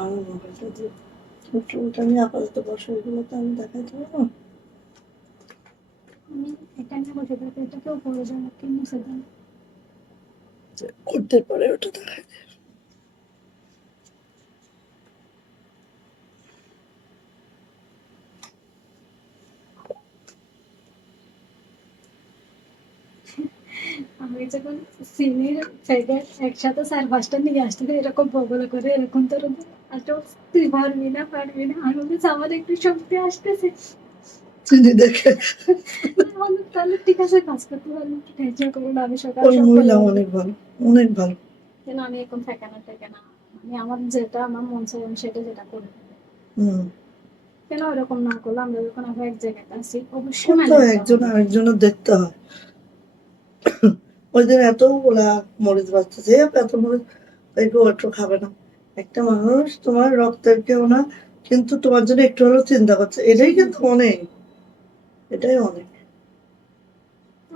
আমি মোবাইলটা দিয়ে চুলটা নিয়ে আপাতত বসে, এগুলো তো আমি দেখাইতে পারবো না। আমি এটা নিয়ে বসে থাকি, এটা কেউ পড়ে যাবে, কি মুছে দেন। করতে পারে ওটা দেখাই। আমি যখন সিনির প্যাকেট একসাথে 4-5টা নিয়ে আসতে এরকম বগল করে এরকম তোর আসলে তুই পারবি না পারবি না, আমি বলছি আমার একটু শক্তি আসতেছে। চিনি দেখে তাহলে ঠিক আছে, কাজ করতে পারবি, টেনশন করবো না, আমি সকাল ওই সব করে মহিলা দেবো। অনেক ভালো, অনেক ভালো। কেন আমি এখন থাকে না থাকে না, আমি আমার যেটা আমার মন চাই আমি সেটা যেটা করি। হম। কেন ওরকম না করলে আমরা যখন আমরা এক জায়গাতে আছি ও অবশ্যই তো মেনে নিতে একজন হবে। আরেকজনের দেখতে হয়। ওই দিন এতগুলা মরিচ বাঁচতেছে, এত মরিচ একটু একটু খাবে না। একটা মানুষ তোমার রক্তের কেউ না, কিন্তু তোমার জন্য একটু হলেও চিন্তা করছে, এটাই কিন্তু অনেক, এটাই অনেক।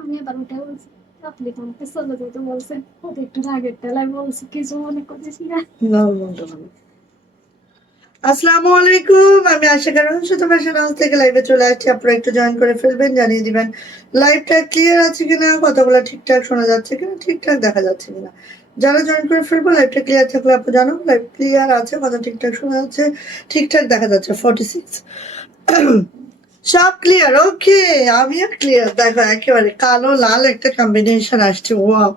আমি আবার ওটা বলছি, আপনি তো আমাকে চলে যেতে বলছেন, ওদের একটু রাগের তেলায় বলছি, কিছু মনে করেছি না। না, মনটা ভালো। আসসালামু আলাইকুম, আমি আশা করি তোমার হাউস থেকে লাইভে চলে আসছি। আপনারা একটু জয়েন করে ফেলবেন, জানিয়ে দিবেন লাইভটা ক্লিয়ার আছে কিনা, কথাগুলো ঠিকঠাক শোনা যাচ্ছে কিনা, ঠিকঠাক দেখা যাচ্ছে কিনা। যারা জয়েন করে ফেলবো, লাইভটা ক্লিয়ার থাকলে আপনি জানো লাইভ ক্লিয়ার আছে, কথা ঠিকঠাক শোনা যাচ্ছে, ঠিকঠাক দেখা যাচ্ছে। 46 সব ক্লিয়ার, ওকে। আমিও ক্লিয়ার, দেখো একেবারে কালো লাল একটা কম্বিনেশন আসছে, ওয়াও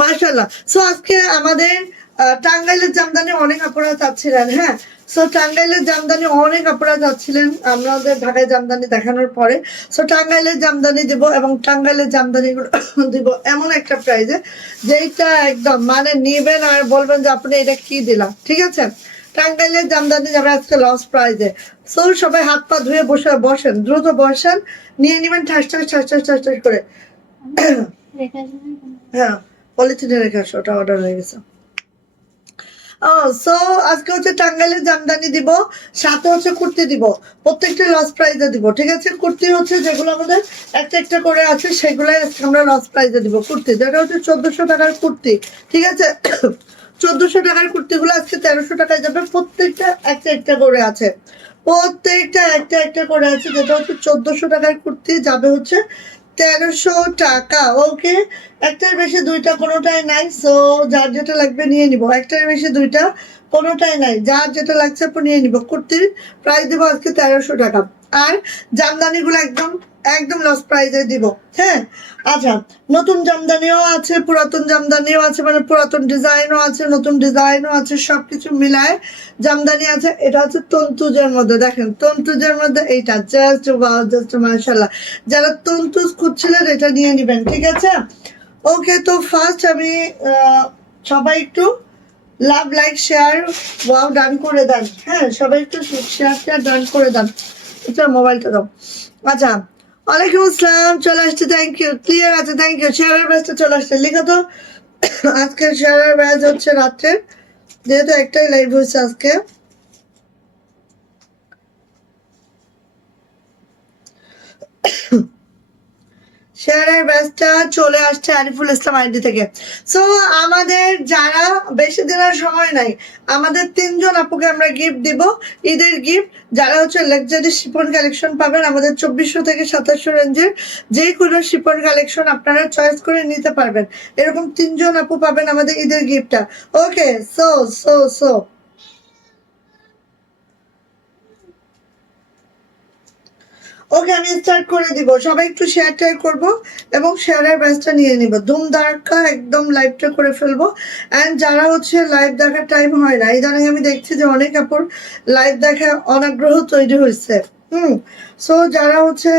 মাশাআল্লাহ। সো আজকে আমাদের টাঙ্গাইলের জামদানি অনেক আপনারা চাচ্ছিলেন, হ্যাঁ। সো টাঙ্গাইলের জামদানি অনেক আপনারা চাচ্ছিলেন আমাদের ঢাকায় জামদানি দেখানোর পরে। সো টাঙ্গাইলের জামদানি দিব, এবং টাঙ্গাইলের জামদানি দিব এমন একটা প্রাইজে যেটা একদম মানে নিবেন আর বলবেন যে আপনি এটা কি দিলাম, ঠিক আছে। টাঙ্গাইলের জামদানি যাবে আজকে লস প্রাইজে। সো সবাই হাত পা ধুয়ে বসে বসেন, দ্রুত বসেন, নিয়ে নেবেন ঠাস ঠাস ঠাস ঠাস ঠাস ঠাস করে। হ্যাঁ, পলিথিনে রেখে আসো, ওটা অর্ডার হয়ে গেছে। সো আজকে হচ্ছে টাঙ্গাইলের জামদানি দিব, সাথে হচ্ছে কুর্তি দিব, প্রত্যেকটা লস প্রাইজে দিব, ঠিক আছে। কুর্তি হচ্ছে যেগুলো আমাদের একটা একটা করে আছে সেগুলাই আমরা লস প্রাইজে দিব। কুর্তি যেটা হচ্ছে 1400 টাকার কুর্তি, ঠিক আছে। 1400 টাকার কুর্তিগুলো আজকে 1300 টাকায় যাবে, প্রত্যেকটা একটা একটা করে আছে, প্রত্যেকটা একটা একটা করে আছে। যেটা হচ্ছে 1400 টাকার কুর্তি যাবে হচ্ছে 1300 টাকা, ওকে। একটার বেশি দুইটা কোনোটাই নাই, সো যার যেটা লাগবে নিয়ে নিব। একটার বেশি দুইটা কোনোটাই নাই, যার যেটা লাগছে আপনি নিয়ে নিব। কুর্তির প্রাইস দেবো আজকে 1300 টাকা, আর জামদানিগুলো একদম একদম লস প্রাইজে দিব, হ্যাঁ। আচ্ছা, নতুন জামদানিও আছে, পুরাতন জামদানিও আছে, মানে পুরাতন ডিজাইনও আছে, নতুন ডিজাইনও আছে, সবকিছু মিলায় জামদানি আছে। এটা হচ্ছে তন্তুজের মধ্যে, দেখেন তন্তুজের মধ্যে এইটা জাস্ট ওয়াও, জাস্ট মাশাআল্লাহ। যারা তন্তুজ খুঁজছিলেন এটা নিয়ে নিবেন, ঠিক আছে। ওকে, তো ফার্স্ট আমি সবাই একটু লাভ লাইক শেয়ার ওয়াও ডান করে দেন, হ্যাঁ সবাই একটু শেয়ার ডান করে দেন। আচ্ছা, মোবাইলটা দাও। আচ্ছা, ওয়ালাইকুম আসসালাম, চলে আসছে, থ্যাংক ইউ, ক্লিয়ার আছে, থ্যাংক ইউ। শেয়ারের ব্যাচটা চলে আসছে, লিখো তো। আজকে শেয়ারের ব্যাচ হচ্ছে রাত্রে, যেহেতু একটাই লাইভ হয়েছে আজকে। শেয়ারের ব্যাচটা চলে আসছে আরিফুল ইসলাম আইডি থেকে। সো আমাদের যারা বেশি দিনের সময় নাই, আমাদের 3জন আপুকে আমরা গিফট দিব, ঈদের গিফট। যারা হচ্ছে লাক্সারি শিপন কালেকশন পাবেন আমাদের 2400 থেকে 2700 রেঞ্জের যে কোনো শিপন কালেকশন আপনারা চয়েস করে নিতে পারবেন। এরকম 3জন আপু পাবেন আমাদের ঈদের গিফটটা, ওকে। সো সো সো ওকে, আমি স্টার্ট করে দিব, সবাই একটু শেয়ার টেয়ার করবো এবং শেয়ারের ব্যাচটা নিয়ে নিব, ধুম ধাক্কা একদম লাইভটা করে ফেলবো। অ্যান্ড যারা হচ্ছে লাইভ দেখার টাইম হয় না, ইদানিং আমি দেখছি যে অনেক আপুর লাইভ দেখা অনাগ্রহ তৈরি হয়েছে। সো যারা হচ্ছে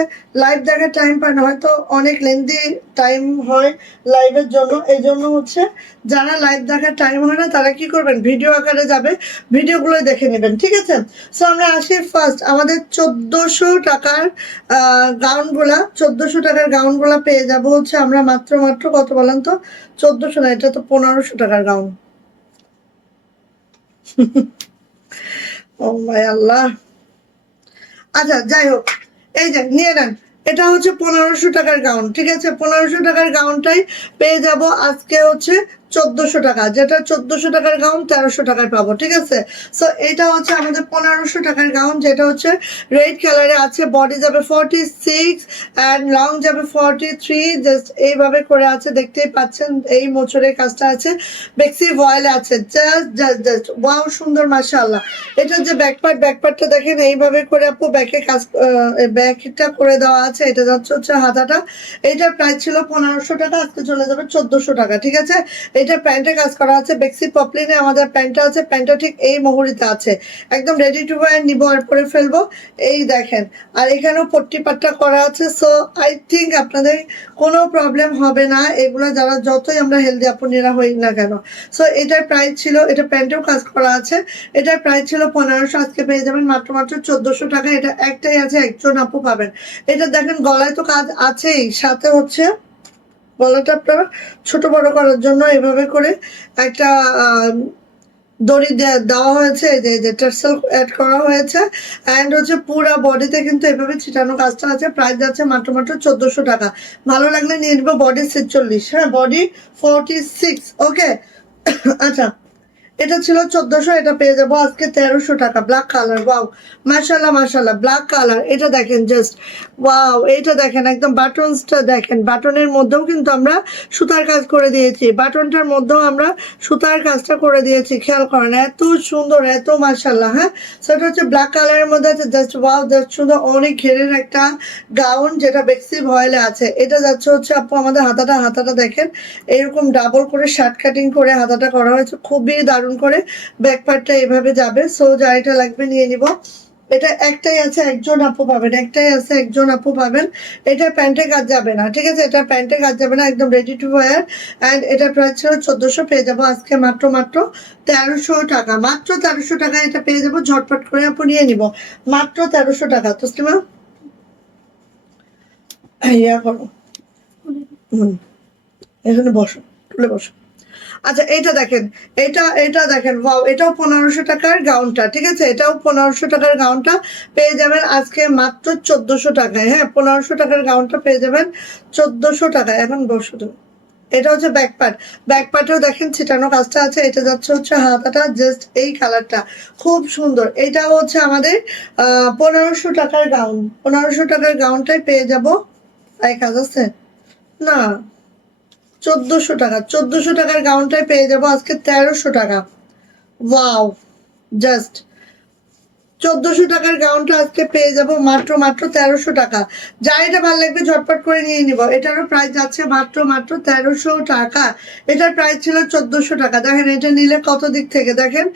লাইভ দেখার টাইম পায় না, হয়তো অনেক লেন্দি টাইম হয় লাইভের জন্য, এই জন্য হচ্ছে যারা লাইভ দেখার টাইম হয় না তারা কি করবেন, ভিডিও আকারে যাবে, ভিডিওগুলো দেখে নেবেন, ঠিক আছে। সো আমরা আসি ফার্স্ট আমাদের 1400 টাকার গাউনগুলা, 1400 টাকার গাউনগুলা পেয়ে যাব হচ্ছে আমরা মাত্র মাত্র কত বলেন তো, 1400 না, এটা তো 1500 টাকার গাউন। ও মাই আল্লাহ। আচ্ছা, যাই হোক, এই যে নিয়ে নেন, এটা হচ্ছে 1500 টাকার গাউন, ঠিক আছে। 1500 টাকার গাউনটাই পেয়ে যাব আজকে হচ্ছে 1400 টাকা, যেটা 1400 টাকার গাউন 1300 টাকায় পাবো, ঠিক আছে। সো এটা হচ্ছে আমাদের 1500 টাকার গাউন, যেটা হচ্ছে রেড কালারে আছে, বডি যাবে 46 অ্যান্ড লং যাবে 43, জাস্ট এইভাবে করে আছে, দেখতেই পাচ্ছেন এই মোচরের কাজটা আছে, বেক্সি ভয়েলে আছে, জাস্ট জাস্ট জাস্ট ওয়াও সুন্দর মাশাআল্লাহ। এটা যে ব্যাকপার্টটা দেখেন এইভাবে করে আপু ব্যাকে কাজ ব্যাকটা করে দেওয়া আছে, এটা যাচ্ছে হচ্ছে হাতাটা। এইটার প্রাইস ছিল 1500 টাকা, আজকে চলে যাবে 1400 টাকা, ঠিক আছে। এটা প্যান্টে কাজ করা আছে, বেক্সি পপলিনে আমাদের প্যান্টটা আছে, প্যান্টটা ঠিক এই মুহুরিতে আছে, একদম রেডি টু ওয়্যার, নিবো আর পরে ফেলবো। এই দেখেন, আর এখানেও পট্টি পাট্টা করা আছে। সো আই থিঙ্ক আপনাদের কোনো প্রবলেম হবে না, এগুলো যারা যতই আমরা হেলদি আপুনিরা হই না কেন। সো এটার প্রাইস ছিল, এটা প্যান্টেও কাজ করা আছে, এটার প্রাইস ছিল 1500, আজকে পেয়ে যাবেন মাত্র 1400 টাকা। এটা একটাই আছে, একজন আপু পাবেন। এটা দেখেন গলায় তো কাজ আছেই, সাথে হচ্ছে গলাটা আপনারা ছোট বড় করার জন্য এভাবে করে একটা দড়ি দেওয়া হয়েছে, এই যে টার্সেল অ্যাড করা হয়েছে, অ্যান্ড হচ্ছে পুরা বডিতে কিন্তু এভাবে ছিটানো কাজটা আছে। প্রাইস যাচ্ছে মাত্র 1400 টাকা। ভালো লাগলে নিয়ে নিবো। বডি 46, হ্যাঁ বডি 46, ওকে। আচ্ছা, এটা ছিল 1400, এটা পেয়ে যাবো আজকে 1300 টাকা। ব্ল্যাক কালার, ওয়াও মাশাল্লাহ মাশাল্লাহ, ব্ল্যাক কালার। এটা দেখেন জাস্ট ওয়াও, এটা দেখেন একদম বাটনসটা দেখেন, বাটনের মধ্যেও কিন্তু আমরা সুতার কাজ করে দিয়েছি, বাটনটার মধ্যেও আমরা সুতার কাজটা করে দিয়েছি, খেয়াল করেন এত সুন্দর, এত মাশাল্লাহ। হ্যাঁ, সেটা হচ্ছে ব্ল্যাক কালারের মধ্যে আছে, জাস্ট ওয়াও, জাস্ট সুন্দর, অনেক ঘেরের একটা গাউন, যেটা বেক্সি ভয়েলে আছে। এটা যাচ্ছে হচ্ছে আপু আমাদের হাতাটা দেখেন এরকম ডাবল করে শার্ট কাটিং করে হাতাটা করা হয়েছে, খুবই দারুণ করে ব্যাক পার্টটা এভাবে যাবে। সো যা এটা লাগবে নিয়ে নিব। এটা একটাই আছে, একজন আপু পাবেন, একটাই আছে, একজন আপু পাবেন। এটা প্যান্টে কাজ যাবে না, ঠিক আছে, এটা প্যান্টে কাজ যাবে না, একদম রেডি টু ওয়্যার। অ্যান্ড এটা প্রাইস ছিল 1400, পেয়ে যাবো আজকে মাত্র 1300 টাকা, মাত্র 1300 টাকা এটা পেয়ে যাবো। ঝটপট করে আপু নিয়ে নিব, মাত্র 1300 টাকা। তসলিমা ইয়া করো, এখানে বসো, তুলে বসো। আচ্ছা, এটা দেখেন, এটা দেখেন, ওয়াও, এটাও 1500 টাকার গাউনটা, ঠিক আছে, এটাও 1500 টাকার গাউনটা পেয়ে যাবেন আজকে মাত্র 1400 টাকায়। হ্যাঁ, 1500 টাকার গাউনটা পেয়ে যাবেন 1400 টাকায়। এখন বসো তুমি। এটা হচ্ছে ব্যাকপার্টেও দেখেন ছিটানো কাজটা আছে। এটা যাচ্ছে হচ্ছে হাতাটা, জাস্ট এই কালারটা খুব সুন্দর। এটাও হচ্ছে আমাদের 1500 টাকার গাউন, 1500 টাকার গাউনটাই পেয়ে যাব। এই কাজ আছে না, 1400 টাকা, 1400 টাকার গাউনটাই পেয়ে যাবো আজকে 1300 টাকা। ওয়াও, জাস্ট 1400 টাকার গাউনটা আজকে পেয়ে যাবো মাত্র 1300 টাকা। যা এটা ভালো লাগবে ঝটপট করে নিয়ে নিব। এটারও প্রাইস যাচ্ছে মাত্র 1300 টাকা। এটার প্রাইস ছিল 1400 টাকা। দেখেন এটা নিলে কত দিক থেকে দেখেন,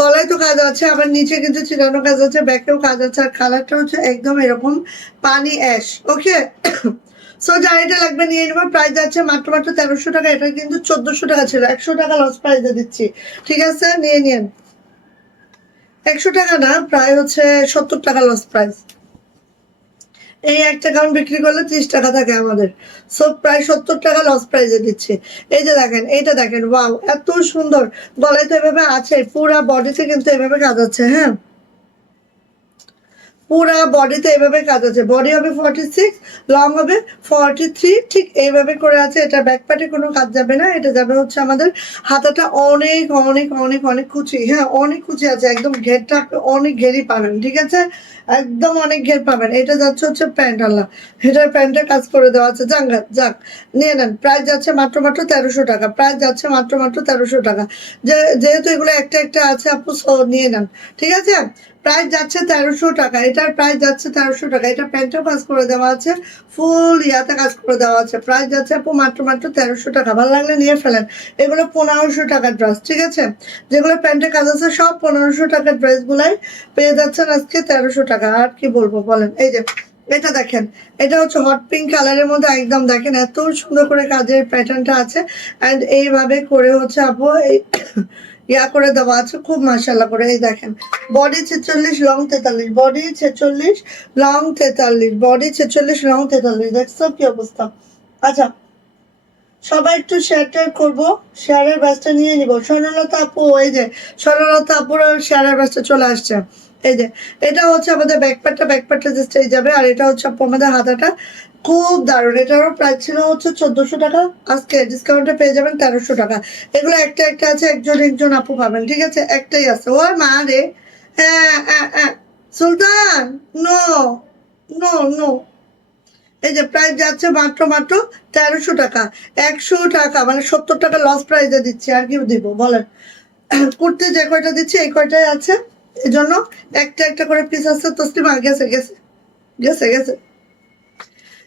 গলায় তো কাজ আছে, আবার নিচে কিন্তু চিরানো কাজ আছে, ব্যাকেও কাজ আছে, আর কালারটা হচ্ছে একদম এরকম পানি অ্যাশ, ওকে। সো যা এটা লাগবে নিয়ে নেবো। প্রাইস যাচ্ছে মাত্র 1300 টাকা। এটা কিন্তু 1400 টাকা ছিল, 100 টাকা লস প্রাইসে দিচ্ছি, ঠিক আছে, নিয়ে নিন। 100 টাকা না, প্রায় হচ্ছে 70 টাকা লস প্রাইস। এই একটা গাউন বিক্রি করলে 30 টাকা থাকে আমাদের, সো প্রায় 70 টাকা লস প্রাইসে দিচ্ছি। এই যে দেখেন, এইটা দেখেন, ওয়াও এত সুন্দর, গলায় তো এভাবে আছে, পুরা বডিতে কিন্তু এভাবে কাজ আছে। হ্যাঁ, পুরা বডিতে এভাবে কাজ আছে, বডি হবে 46, লং হবে 43, ঠিক এইভাবে করে আছে। এটা ব্যাক পার্টে কোনো কাজ যাবে না, এটা যাবে হচ্ছে আমাদের হাতাটা অনেক অনেক অনেক অনেক কুচি। হ্যাঁ, অনেক কুচি আছে, একদম ঘেরটা অনেক ঘেরই পাবেন, ঠিক আছে, একদম অনেক ঘের পাবেন। এটা যাচ্ছে হচ্ছে প্যান্ট, আল্লাহ, এটার প্যান্টের কাজ করে দেওয়া আছে, যাক নিয়ে নেন। প্রাইস যাচ্ছে মাত্র 1300 টাকা, প্রাইস যাচ্ছে মাত্র 1300 টাকা। যেহেতু এগুলো একটা একটা আছে আপু, সো নিয়ে নেন, ঠিক আছে। প্রাইস যাচ্ছে 1300 টাকা, এটার প্রাইস যাচ্ছে 1300 টাকা। এটা প্যান্টেও কাজ করে দেওয়া আছে, ফুল ইয়াতে কাজ করে দেওয়া আছে। প্রাইস যাচ্ছে আপু মাত্র 1300 টাকা। ভালো লাগলে নিয়ে ফেলেন। এগুলো 1500 টাকার ড্রেস, ঠিক আছে, যেগুলো প্যান্টে কাজ আছে সব 1500 টাকার ড্রেসগুলাই পেয়ে যাচ্ছেন আজকে 1300 টাকা। আর কি বলবো বলেন। এই যে এটা দেখেন, এটা হচ্ছে হট পিঙ্ক কালারের মধ্যে, একদম দেখেন এত সুন্দর করে কাজের প্যাটার্নটা আছে, অ্যান্ড এইভাবে করে হচ্ছে আপু এই ইয়া করে দেওয়া আছে, খুব মাশাআল্লাহ করে। এই দেখেন, body 46, long 43, body 46, long 43, body 46, long 43, দেখছো কি অবস্থা। আচ্ছা, সবাই একটু শেয়ার টেয়ার করবো, শেয়ারের ব্যাচটা নিয়ে নিব। স্বর্ণলতা আপু, এই যে স্বর্ণলতা আপুর শেয়ারের ব্যাচটা চলে আসছে। এই যে এটা হচ্ছে আমাদের ব্যাকপ্যাকটা জাস্ট এই যাবে, আর এটা হচ্ছে আপু আমাদের হাতাটা। খুব দারুণ, এটারও প্রাইস ছিল হচ্ছে 1400 টাকা, আজকে ডিসকাউন্টে পেয়ে যাবেন 1300 টাকা। এগুলো একটা একটা আছে, একজন একজন আপু পাবেন, ঠিক আছে? একটাই আছে। ও মা রে, সুলতান, নো নো নো। এই যে প্রাইস যাচ্ছে মাত্র মাত্র 1300 টাকা। 100 টাকা মানে 70 টাকা লস প্রাইসে দিচ্ছি, আর কি দিব বলেন? কুর্তি যে কয়টা দিচ্ছি এই কয়টাই আছে, এই জন্য একটা একটা করে পিস আছে। তসলিমা গেছে গেছে গেছে গেছে,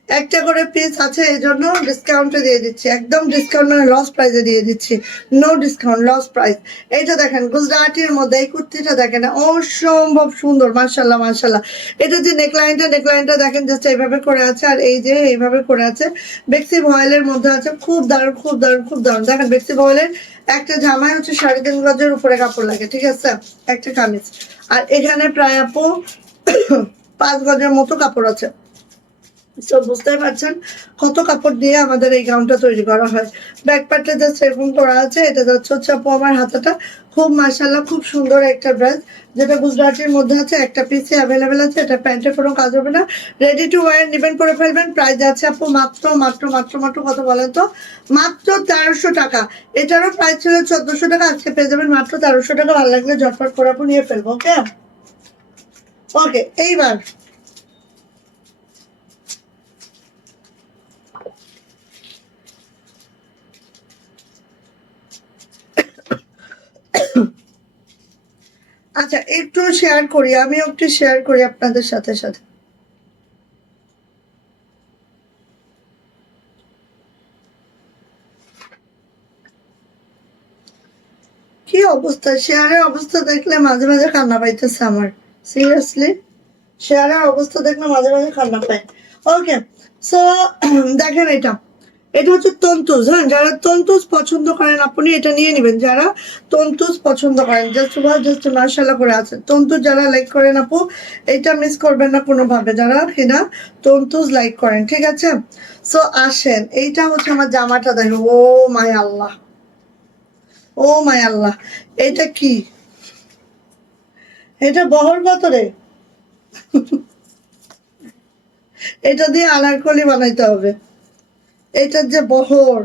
একটা করে পিস আছে, এই জন্য ডিসকাউন্টে দিয়ে দিচ্ছি, একদম ডিসকাউন্ট মানে লস প্রাইসে দিয়ে দিচ্ছি, নো ডিসকাউন্ট, লস প্রাইস। এইটা দেখেন গুজরাটির মধ্যে এই কুর্তিটা দেখেন, অসম্ভব সুন্দর, মার্শাল্লাহ মার্শাল্লাহ। এটা যে নেকলাইনটা দেখেন জাস্ট এইভাবে করে আছে, আর এই যে এইভাবে করে আছে, বেক্সি ভয়েলের মধ্যে আছে, খুব দারুণ খুব দারুণ খুব দারুণ। দেখেন বেক্সি ভয়েলের একটা জামায় হচ্ছে 3.5 গজের উপরে কাপড় লাগে, ঠিক আছে? একটা কামিজ, আর এখানে প্রায় আপু 5 গজের মতো কাপড় আছে। তো বুঝতেই পারছেন কত কাপড় দিয়ে আমাদের এই গাউনটা তৈরি করা হয়। ব্যাক পার্টে জাস্ট এরকম করা আছে, এটা যাচ্ছে হচ্ছে আপু আমার হাতাটা। খুব মাশাআল্লাহ, খুব সুন্দর একটা ড্রেস, যেটা গুজরাটির মধ্যে আছে, একটা পিসে অ্যাভেলেবেল আছে। এটা প্যান্টে কোনো কাজ হবে না, রেডি টু ওয়্যার নিবেন, করে ফেলবেন। প্রাইস আছে আপু মাত্র মাত্র মাত্র মাত্র কত বলেন তো? মাত্র 1300 টাকা। এটারও প্রাইস ছিল 1400 টাকা, আজকে পেয়ে যাবেন মাত্র 1300 টাকা। ভালো লাগলে ঝটপট করে আপু নিয়ে ফেলবো। ওকে ওকে, এইবার আচ্ছা একটু শেয়ার করি, আমিও একটু শেয়ার করি আপনাদের সাথে সাথে। কি অবস্থা, শেয়ারের অবস্থা দেখলে মাঝে মাঝে কান্না পাইতেছে আমার, সিরিয়াসলি শেয়ারের অবস্থা দেখলে মাঝে মাঝে কান্না পাই। ওকে, সো দেখেন এটা, এটা হচ্ছে তন্তুজ। হ্যাঁ, যারা তন্তুজ পছন্দ করেন আপনি এটা নিয়ে নেবেন, যারা তন্তুজ পছন্দ করেন। জাস্ট মার্শাল্লাহ করে আছে তন্তুজ, যারা লাইক করেন আপু এটা মিস করবেন না কোনোভাবে, যারা কিনা তন্তুজ লাইক করেন, ঠিক আছে? সো আসেন, এইটা হচ্ছে আমার জামাটা, দেখো, ও মাই আল্লাহ, ও মাই আল্লাহ, এটা কি? এটা বহর কত রে? এটা দিয়ে আনারকলি বানাইতে হবে, এটার যে বহর,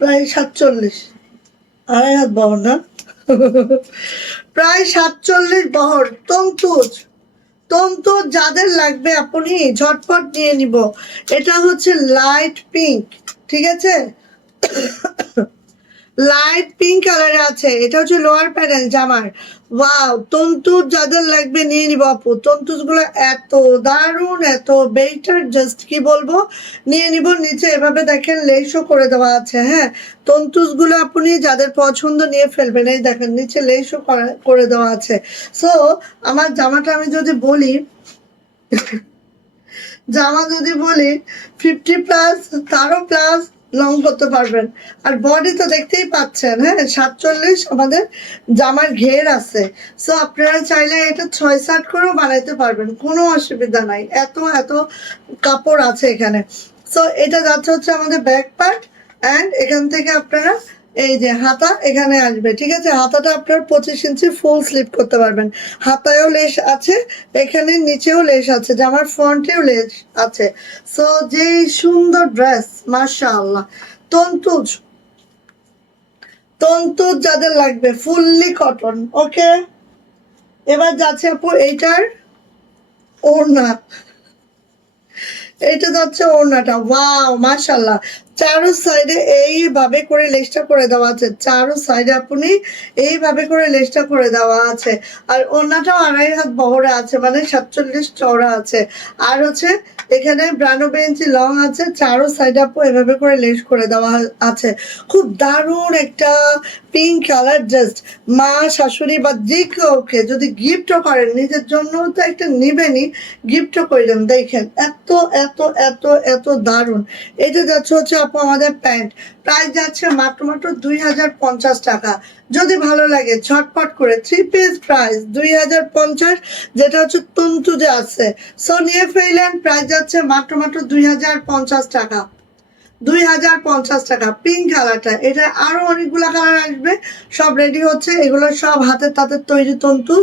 প্রায় 47, 2.5 হাত বহর না? প্রায় 47 বহর তন্তুজ। তন্তুজ যাদের লাগবে আপনি ঝটপট নিয়ে নিব। এটা হচ্ছে লাইট পিঙ্ক, ঠিক আছে? লাইট পিঙ্ক কালারে আছে, এটা হচ্ছে লোয়ার প্যানেল জামার। ওয়াও, তন্তুজ যাদের লাগবে নিয়ে নিব আপু। তন্তুজ গুলো এত দারুণ, এত বেটার, জাস্ট কি বলবো, নিয়ে নিব। নিচে এভাবে দেখেন লেসও করে দেওয়া আছে। হ্যাঁ, তন্তুজ গুলো আপনি যাদের পছন্দ নিয়ে ফেলবেন, এই দেখেন নিচে লেসও করে দেওয়া আছে। সো আমার জামাটা আমি যদি বলি, জামা যদি বলি 50+, তারও প্লাস লং করতে পারবেন। আর বডি তো দেখতেই পাচ্ছেন, হ্যাঁ 47 আমাদের জামার ঘের আছে। সো আপনারা চাইলে এটা 6-7 করেও বানাইতে পারবেন, কোনো অসুবিধা নাই, এত এত কাপড় আছে এখানে। সো এটা যাচ্ছে হচ্ছে আমাদের ব্যাক পার্ট, অ্যান্ড এখান থেকে আপনারা এই যে হাতা এখানে আসবে, ঠিক আছে? হাতাটা আপনার 25 ইঞ্চি ফুল স্লিপ করতে পারবেন। হাতায়ও লেস আছে, এখানে নিচেও লেস আছে, জামার ফ্রন্টেও লেস আছে। সো যে সুন্দর ড্রেস, মাশাআল্লাহ। তন্তুজ, তন্তুজ যাদের লাগবে, ফুললি কটন। ওকে, এবার যাচ্ছে আপু এইটার ওড়না, এইটা যাচ্ছে ওড়নাটা। ওয়াও মাশাআল্লাহ, চারো সাইডে এইভাবে করে লেসটা করে দেওয়া আছে, চারো সাইডে আপনি এইভাবে করে লেসটা করে দেওয়া আছে। আর ওড়নাটাও 2.5 হাত বহরে আছে, মানে 47 চওড়া আছে। আর হচ্ছে এখানে 92 ইঞ্চি লং আছে, চারো সাইডে আপু এভাবে করে লেস করে দেওয়া আছে। খুব দারুণ একটা পিঙ্ক কালার, জাস্ট মা শাশুড়ি বা যে কেউকে যদি গিফটও করেন, নিজের জন্য তো একটা নিবেনই, গিফটও করলেন। দেখেন এত এত এত এত দারুণ। এটা যাচ্ছে হচ্ছে আপু আমাদের প্যান্ট, প্রাইস যাচ্ছে মাত্র মাত্র 2050 টাকা। যদি ভালো লাগে ঝটপট করে 3 পিস প্রাইস 2050, যেটা হচ্ছে তন্তুজে আছে। সো নিয়ে ফেললেন, প্রাইস যাচ্ছে মাত্র মাত্র 2050 টাকা। 2050 টাকা। পিঙ্ক কালারটা, এটা আরো অনেকগুলো কালার আসবে, সব রেডি হচ্ছে, এগুলো সব হাতের তাঁতের তৈরি তন্তু।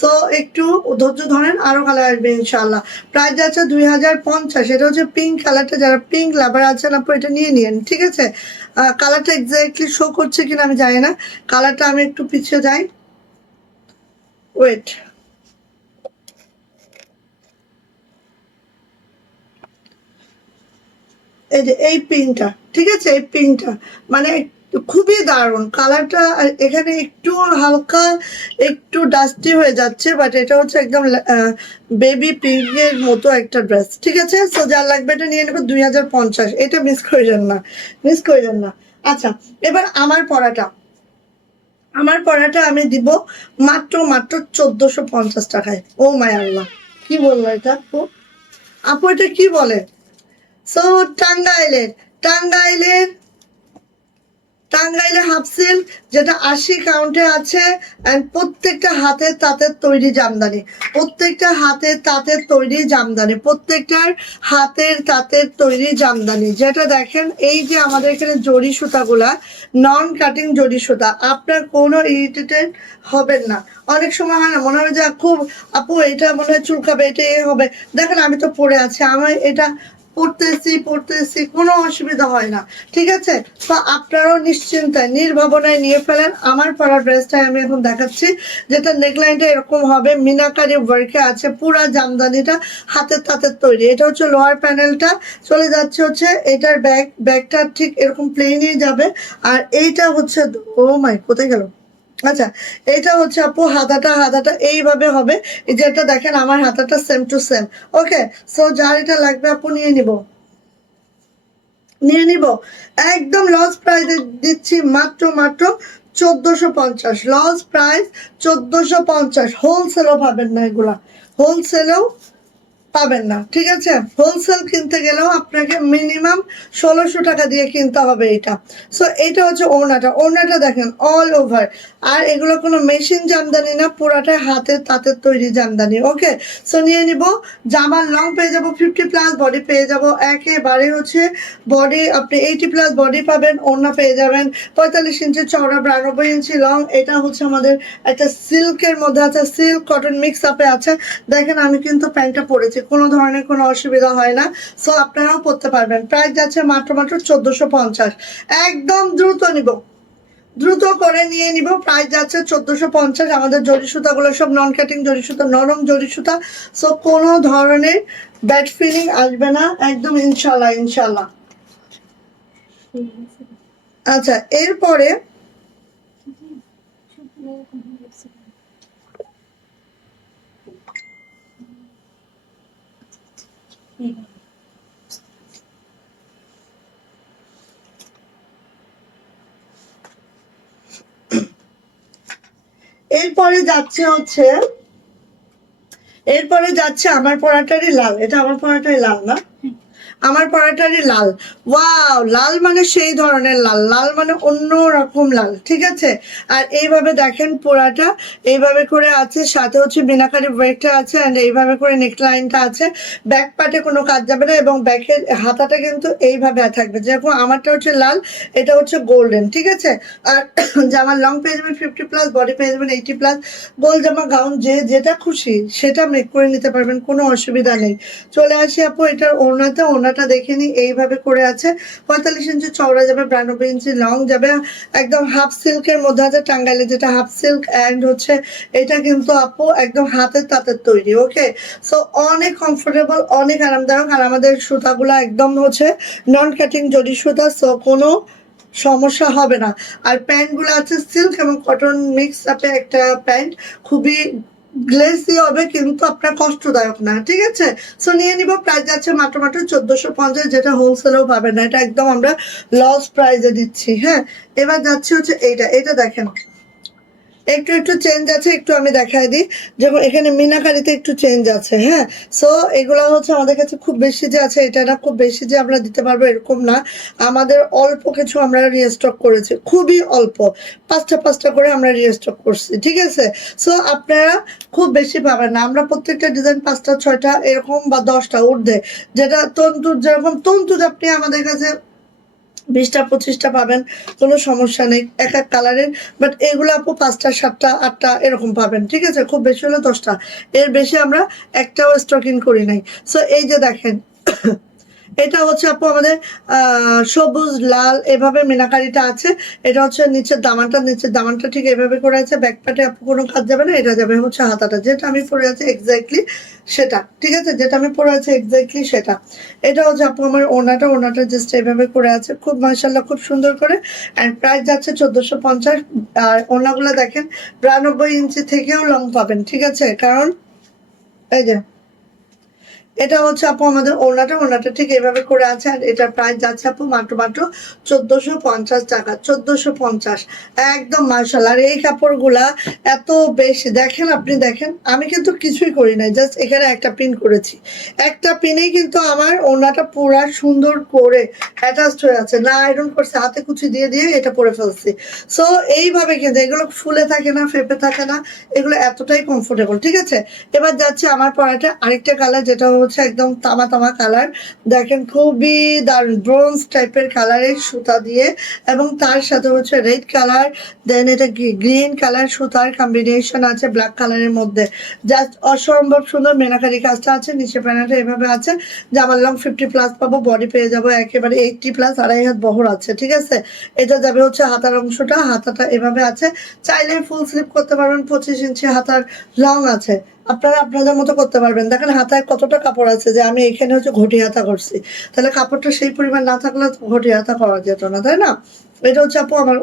সো একটু ধৈর্য ধরেন, আরো কালার আসবে ইনশাল্লাহ। প্রাইস যাচ্ছে 2050। এটা হচ্ছে পিঙ্ক কালারটা, যারা পিঙ্ক লাভার আছেন আপু এটা নিয়ে নিন, ঠিক আছে। কালারটা এক্স্যাক্টলি শো করছে কিনা আমি জানি না, কালারটা আমি একটু পিছিয়ে যাই, ওয়েট। এই যে এই পিনটা, ঠিক আছে, এই পিনটা মানে খুবই দারুণ কালারটা। এখানে একটু হালকা একটু ডাস্টি হয়ে যাচ্ছে, বাট এটা হচ্ছে একদম বেবি পিঙ্কের মতো একটা ড্রেস, ঠিক আছে। সো যার লাগবে এটা নিয়ে নেবে 2050, এটা মিস করবেন না, মিস করবেন না। আচ্ছা, এবার আমার পড়াটা আমি দিব মাত্র মাত্র 1450 টাকায়। ও মাই আল্লাহ, কি বললো এটা আপু? আপু এটা কি বলে? সো টাঙ্গাইলের টাঙ্গাইলের টাঙ্গাইলে হাফ সিল্ক, যেটা 80 কাউন্টে আছে, অ্যান্ড প্রত্যেকটা হাতের তাঁতের তৈরি জামদানি, প্রত্যেকটা হাতের তাঁতের তৈরি জামদানি, প্রত্যেকটার হাতের তাঁতের তৈরি জামদানি। যেটা দেখেন এই যে আমাদের এখানে জরি সুতাগুলা নন কাটিং জরি সুতা, আপনার কোনো ইরিটেটেড হবেন না। অনেক সময় হয় না, মনে হয় যে খুব আপু এটা মনে হয় চুলকাবে, এটা এ হবে, দেখেন আমি তো পরে আছি, আমার এটা পড়তেছি কোনো অসুবিধা হয় না, ঠিক আছে। তো আপনারাও নিশ্চিন্তায় নির্ভাবনায় নিয়ে ফেলেন। আমার পরা ড্রেসটাই আমি এখন দেখাচ্ছি, যেটা নেকলাইনটা এরকম হবে, মিনাকারি ওয়ার্কে আছে, পুরা জামদানিটা হাতের তাঁতের তৈরি। এটা হচ্ছে লোয়ার প্যানেলটা, চলে যাচ্ছে হচ্ছে এটার ব্যাগটা ঠিক এরকম প্লেনই যাবে। আর এইটা হচ্ছে, ও মাই, কোথায় গেল? আচ্ছা, এটা হচ্ছে আপু হাতাটা এইভাবে হবে। এই যে এটা দেখেন আমার হাতাটা same to same. Okay, so যার এটা লাগবে আপু নিয়ে নিব। একদম লস প্রাইসে দিচ্ছি মাত্র মাত্র 1450। Loss price 1450। হোলসেলও পাবেন না এগুলা, হোলসেলেও পাবেন না, ঠিক আছে। হোলসেল কিনতে গেলেও আপনাকে মিনিমাম 1600 টাকা দিয়ে কিনতে হবে এটা। সো এটা হচ্ছে ওড়নাটা দেখেন অল ওভার। আর এগুলো কোনো মেশিন জামদানি না, পুরাটা হাতের তাঁতের তৈরি জামদানি। ওকে, সো নিয়ে নিব। জামার লং পেয়ে যাব 50+, বডি পেয়ে যাব একেবারে হচ্ছে বডি, আপনি 80+ বডি পাবেন, ওড়না পেয়ে যাবেন 45 ইঞ্চি চওড়া, 92 ইঞ্চি লং। এটা হচ্ছে আমাদের একটা সিল্কের মধ্যে আছে, সিল্ক কটন মিক্স আপে আছে। দেখেন আমি কিন্তু প্যান্টটা পরেছি, কোনো ধরনের কোনো অসুবিধা হয় না। সো আপনারাও পরতে পারবেন। প্রাইস যাচ্ছে মাত্র মাত্র 1450। একদম দ্রুত করে নিয়ে নিব। প্রাইস যাচ্ছে 1450। আমাদের জরি সুতাগুলো সব নন কাটিং জরি সুতা, নরম জরি সুতা। সো কোনো ধরনের ব্যাড ফিলিং আসবে না, একদম ইনশাল্লাহ ইনশাল্লাহ। আচ্ছা, এরপরে এরপরে যাচ্ছে আমার পরাটারই লাল। এটা আমার পরাটাই লাল না? আমার পরাটারই লাল। ওয়াও, লাল মানে সেই ধরনের লাল, লাল মানে অন্য রকম লাল, ঠিক আছে। আর এইভাবে দেখেন পোড়াটা এইভাবে করে আছে, সাথে হচ্ছে মিনাকারি ওয়ার্কটা আছে, অ্যান্ড এইভাবে করে নেকলাইনটা আছে। ব্যাক পার্টে কোনো কাজ যাবে না, এবং ব্যাকের হাতাটা কিন্তু এইভাবে থাকবে, যেরকম আমারটা হচ্ছে লাল, এটা হচ্ছে গোল্ডেন, ঠিক আছে। আর জামার লং পেয়ে যাবেন 50+, বডি পেয়ে যাবেন 80+। গোল জামা গাউন যেটা খুশি সেটা মেক করে নিতে পারবেন, কোনো অসুবিধা নেই। চলে আসি আপু এটার ওড়নাটা দেখে নি, এইভাবে করে আছে, 45 ইঞ্চি চওড়া যাবে, 92 ইঞ্চি লং যাবে, একদম হাফ সিল্কের মধ্যে আছে, টাঙ্গাইলে যেটা হাফ সিল্ক। অ্যান্ড হচ্ছে এটা কিন্তু আপু একদম হাতের তাঁতের তৈরি। ওকে, সো অনেক কমফোর্টেবল, অনেক আরামদায়ক। আর আমাদের সুতাগুলো একদম হচ্ছে নন কাটিং জরি সুতা, সো কোনো সমস্যা হবে না। আর প্যান্টগুলো আছে সিল্ক এবং কটন মিক্স আপে একটা প্যান্ট, খুবই গ্লেসি হবে কিন্তু আপনার কষ্টদায়ক না, ঠিক আছে। সো নিয়ে নিব। প্রাইস যাচ্ছে মাত্র মাত্র 1450, যেটা হোলসেলেও পাবেন না, এটা একদম আমরা লস প্রাইসে দিচ্ছি। হ্যাঁ, এবার যাচ্ছে হচ্ছে এটা দেখেন, একটু একটু চেঞ্জ আছে, একটু আমি দেখাই দিই। যেমন এখানে মিনাকারিতে একটু চেঞ্জ আছে, হ্যাঁ। সো এগুলো হচ্ছে আমাদের কাছে খুব বেশি যে আছে এটা না, খুব বেশি যে আমরা দিতে পারবো এরকম না। আমাদের অল্প কিছু আমরা রিস্টক করেছি, খুবই অল্প, 5টা করে আমরা রিস্টক করছি, ঠিক আছে। সো আপনারা খুব বেশি পাবেন না, আমরা প্রত্যেকটা ডিজাইন 5টা 6টা এরকম বা 10টা ঊর্ধ্বে, যেটা তন্তুর যেরকম তন্তুর আপনি আমাদের কাছে 20টা 25টা পাবেন, কোনো সমস্যা নেই এক এক কালারের। বাট এগুলো আপু 5টা 7টা 8টা এরকম পাবেন, ঠিক আছে, খুব বেশি হলে 10টা, এর বেশি আমরা একটাও স্টকিং করি নাই। সো এই যে দেখেন এটা হচ্ছে আপু আমাদের সবুজ লাল এভাবে মিনাকারিটা আছে। এটা হচ্ছে নিচের দামানটা ঠিক এভাবে করে আছে, ব্যাকপার্টে আপু কোনো কাজ যাবে না, এটা যাবে হচ্ছে হাতাটা, যেটা আমি পরে আছি এক্স্যাক্টলি সেটা, ঠিক আছে, যেটা আমি পরে আছি এক্স্যাক্টলি সেটা। এটা হচ্ছে আপু আমার ওনাটা জাস্ট এভাবে করে আছে, খুব মাশাআল্লাহ খুব সুন্দর করে। অ্যান্ড প্রাইস যাচ্ছে 1450। আর ওনাগুলো দেখেন 92 ইঞ্চি থেকেও লং পাবেন, ঠিক আছে, কারণ এই যে এটা হচ্ছে আপু আমাদের ওনাটা ঠিক এইভাবে করে আছে। আর এটার প্রাইস যাচ্ছে আপু মাত্র 1450 টাকা, 1450, একদম মাশাআল্লাহ। আর এই কাপড়গুলা এত বেশি, দেখেন আপনি দেখেন, আমি কিন্তু কিছুই করি নাই, জাস্ট এখানে একটা পিন করেছি, একটা পিনেই কিন্তু আমার ওনাটা পুরা সুন্দর করে অ্যাটাচড হয়ে আছে, না আয়রন করছে, হাতে কুচি দিয়ে দিয়ে এটা পরে ফেলছি। সো এইভাবে কিন্তু এগুলো ফুলে থাকে না, ফেপে থাকে না, এগুলো এতটাই কমফোর্টেবল, ঠিক আছে। এবার যাচ্ছে আমার পরাটা আরেকটা কালার, যেটা হচ্ছে একদম তামা তামা কালার, দেখেন খুবই দারুণ ব্রোঞ্জ টাইপের কালারের সুতা দিয়ে, এবং তার সাথে হচ্ছে রেড কালার, দেন এটা গ্রিন কালার সুতার কম্বিনেশন আছে ব্ল্যাক কালারের মধ্যে, জাস্ট অসম্ভব সুন্দর মেনাকারি কাজটা আছে। নিচে প্যানেলটা এভাবে আছে, জামার লং 50+ পাবো, বডি পেয়ে যাবো একেবারে 80+, 2.5 হাত বহর আছে, ঠিক আছে। এটা যাবে হচ্ছে হাতার অংশটা, হাতাটা এভাবে আছে, চাইলে ফুল স্লিপ করতে পারবেন, 25 ইঞ্চি হাতার লং আছে, আপনারা আপনাদের মতো করতে পারবেন। দেখেন হাতায় কতটা কাপড় আছে, যে আমি এখানে হচ্ছে ঘটি হাতা করছি, তাহলে কাপড়টা সেই পরিমাণ না থাকলে তো ঘটি হাতা করা যেত না, তাই না। এটা হচ্ছে আপু আমার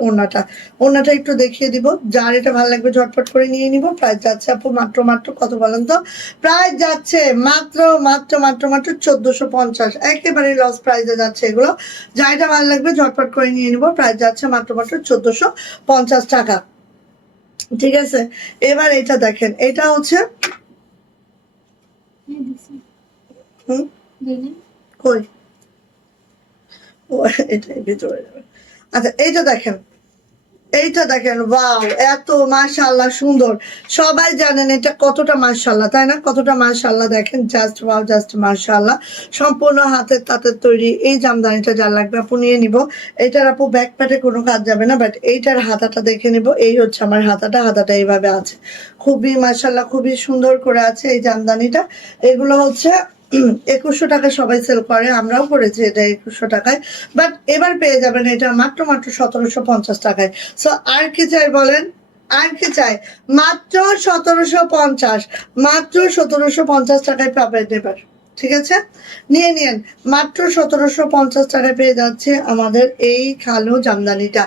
ওড়নাটা একটু দেখিয়ে দিব, যার এটা ভালো লাগবে ঝটপট করে নিয়ে নিব। প্রাইস যাচ্ছে আপু মাত্র কত বলেন তো, প্রাইস যাচ্ছে মাত্র 1450, একেবারে লস প্রাইসে যাচ্ছে এগুলো। যা এটা ভালো লাগবে ঝটপট করে নিয়ে নিব, প্রাইস যাচ্ছে মাত্র 1450 টাকা, ঠিক আছে। এবার এটা দেখেন, এটা হচ্ছে হুম কই ও এটাই ভিতরে যাবে। আচ্ছা এইটা দেখেন ওয়াও, এত মাশাআল্লাহ সুন্দর, সবাই জানেন এটা কতটা মাশাআল্লাহ, তাই না, কতটা মাশাআল্লাহ, দেখেন জাস্ট ওয়াও, জাস্ট মাশাআল্লাহ। সম্পূর্ণ হাতের তাঁতের তৈরি এই জামদানিটা যার লাগবে আপু নিয়ে নিব। এটার আপু ব্যাক প্যাটে কোনো কাজ যাবে না, বাট এইটার হাতাটা দেখে নিব। এই হচ্ছে আমার হাতাটা এইভাবে আছে, খুবই মাশাআল্লাহ খুবই সুন্দর করে আছে এই জামদানিটা। এগুলো হচ্ছে 2100 টাকা সবাই সেল করে, আমরাও করেছি এটা 2100 টাকায়, বাট এবার পেয়ে যাবেন এটা মাত্র 1750 টাকায়। সো আর কি চাই বলেন, আর কি চাই, মাত্র 1750, মাত্র 1750 টাকায় পাবেন এবার, ঠিক আছে, নিয়ে নিন। মাত্র 1750 টাকায় পেয়ে যাচ্ছে আমাদের এই কালো জামদানিটা,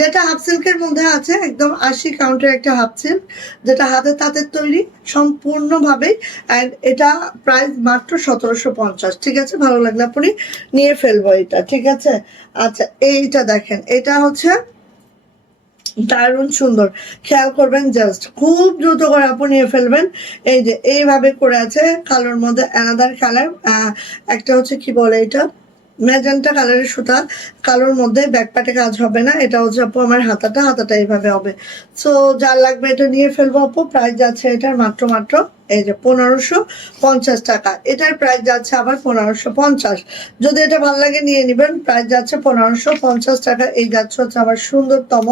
যেটা হাফ সিল্কের মধ্যে আছে, একদম 80 কাউন্টের একটা হাফ সিল্ক, যেটা হাতে তাঁতের তৈরি সম্পূর্ণভাবেই। অ্যান্ড এটা প্রাইস মাত্র 1750, ঠিক আছে, ভালো লাগলে আপনি নিয়ে ফেলবো এটা, ঠিক আছে। আচ্ছা এইটা দেখেন, এটা হচ্ছে দারুণ সুন্দর, খেয়াল করবেন, জাস্ট খুব দ্রুত করে আপনি নিয়ে ফেলবেন। এই যে এইভাবে করে আছে, কালোর মধ্যে অ্যানাদার কালার, একটা হচ্ছে কি বলে এটা ম্যাজেন্টা কালারের সুতা, কালোর মধ্যে ব্যাকপার্টে কাজ হবে না। এটা হচ্ছে আপু আমার হাতাটা এইভাবে হবে। সো যার লাগবে এটা নিয়ে ফেলবো আপু। প্রাইস যাচ্ছে এটার মাত্র এই যে 1550 টাকা, এটার প্রাইস যাচ্ছে আবার 1550। যদি এটা ভালো লাগে নিয়ে নেবেন, প্রাইস যাচ্ছে 1550 টাকা। এই যাচ্ছে হচ্ছে আমার সুন্দরতম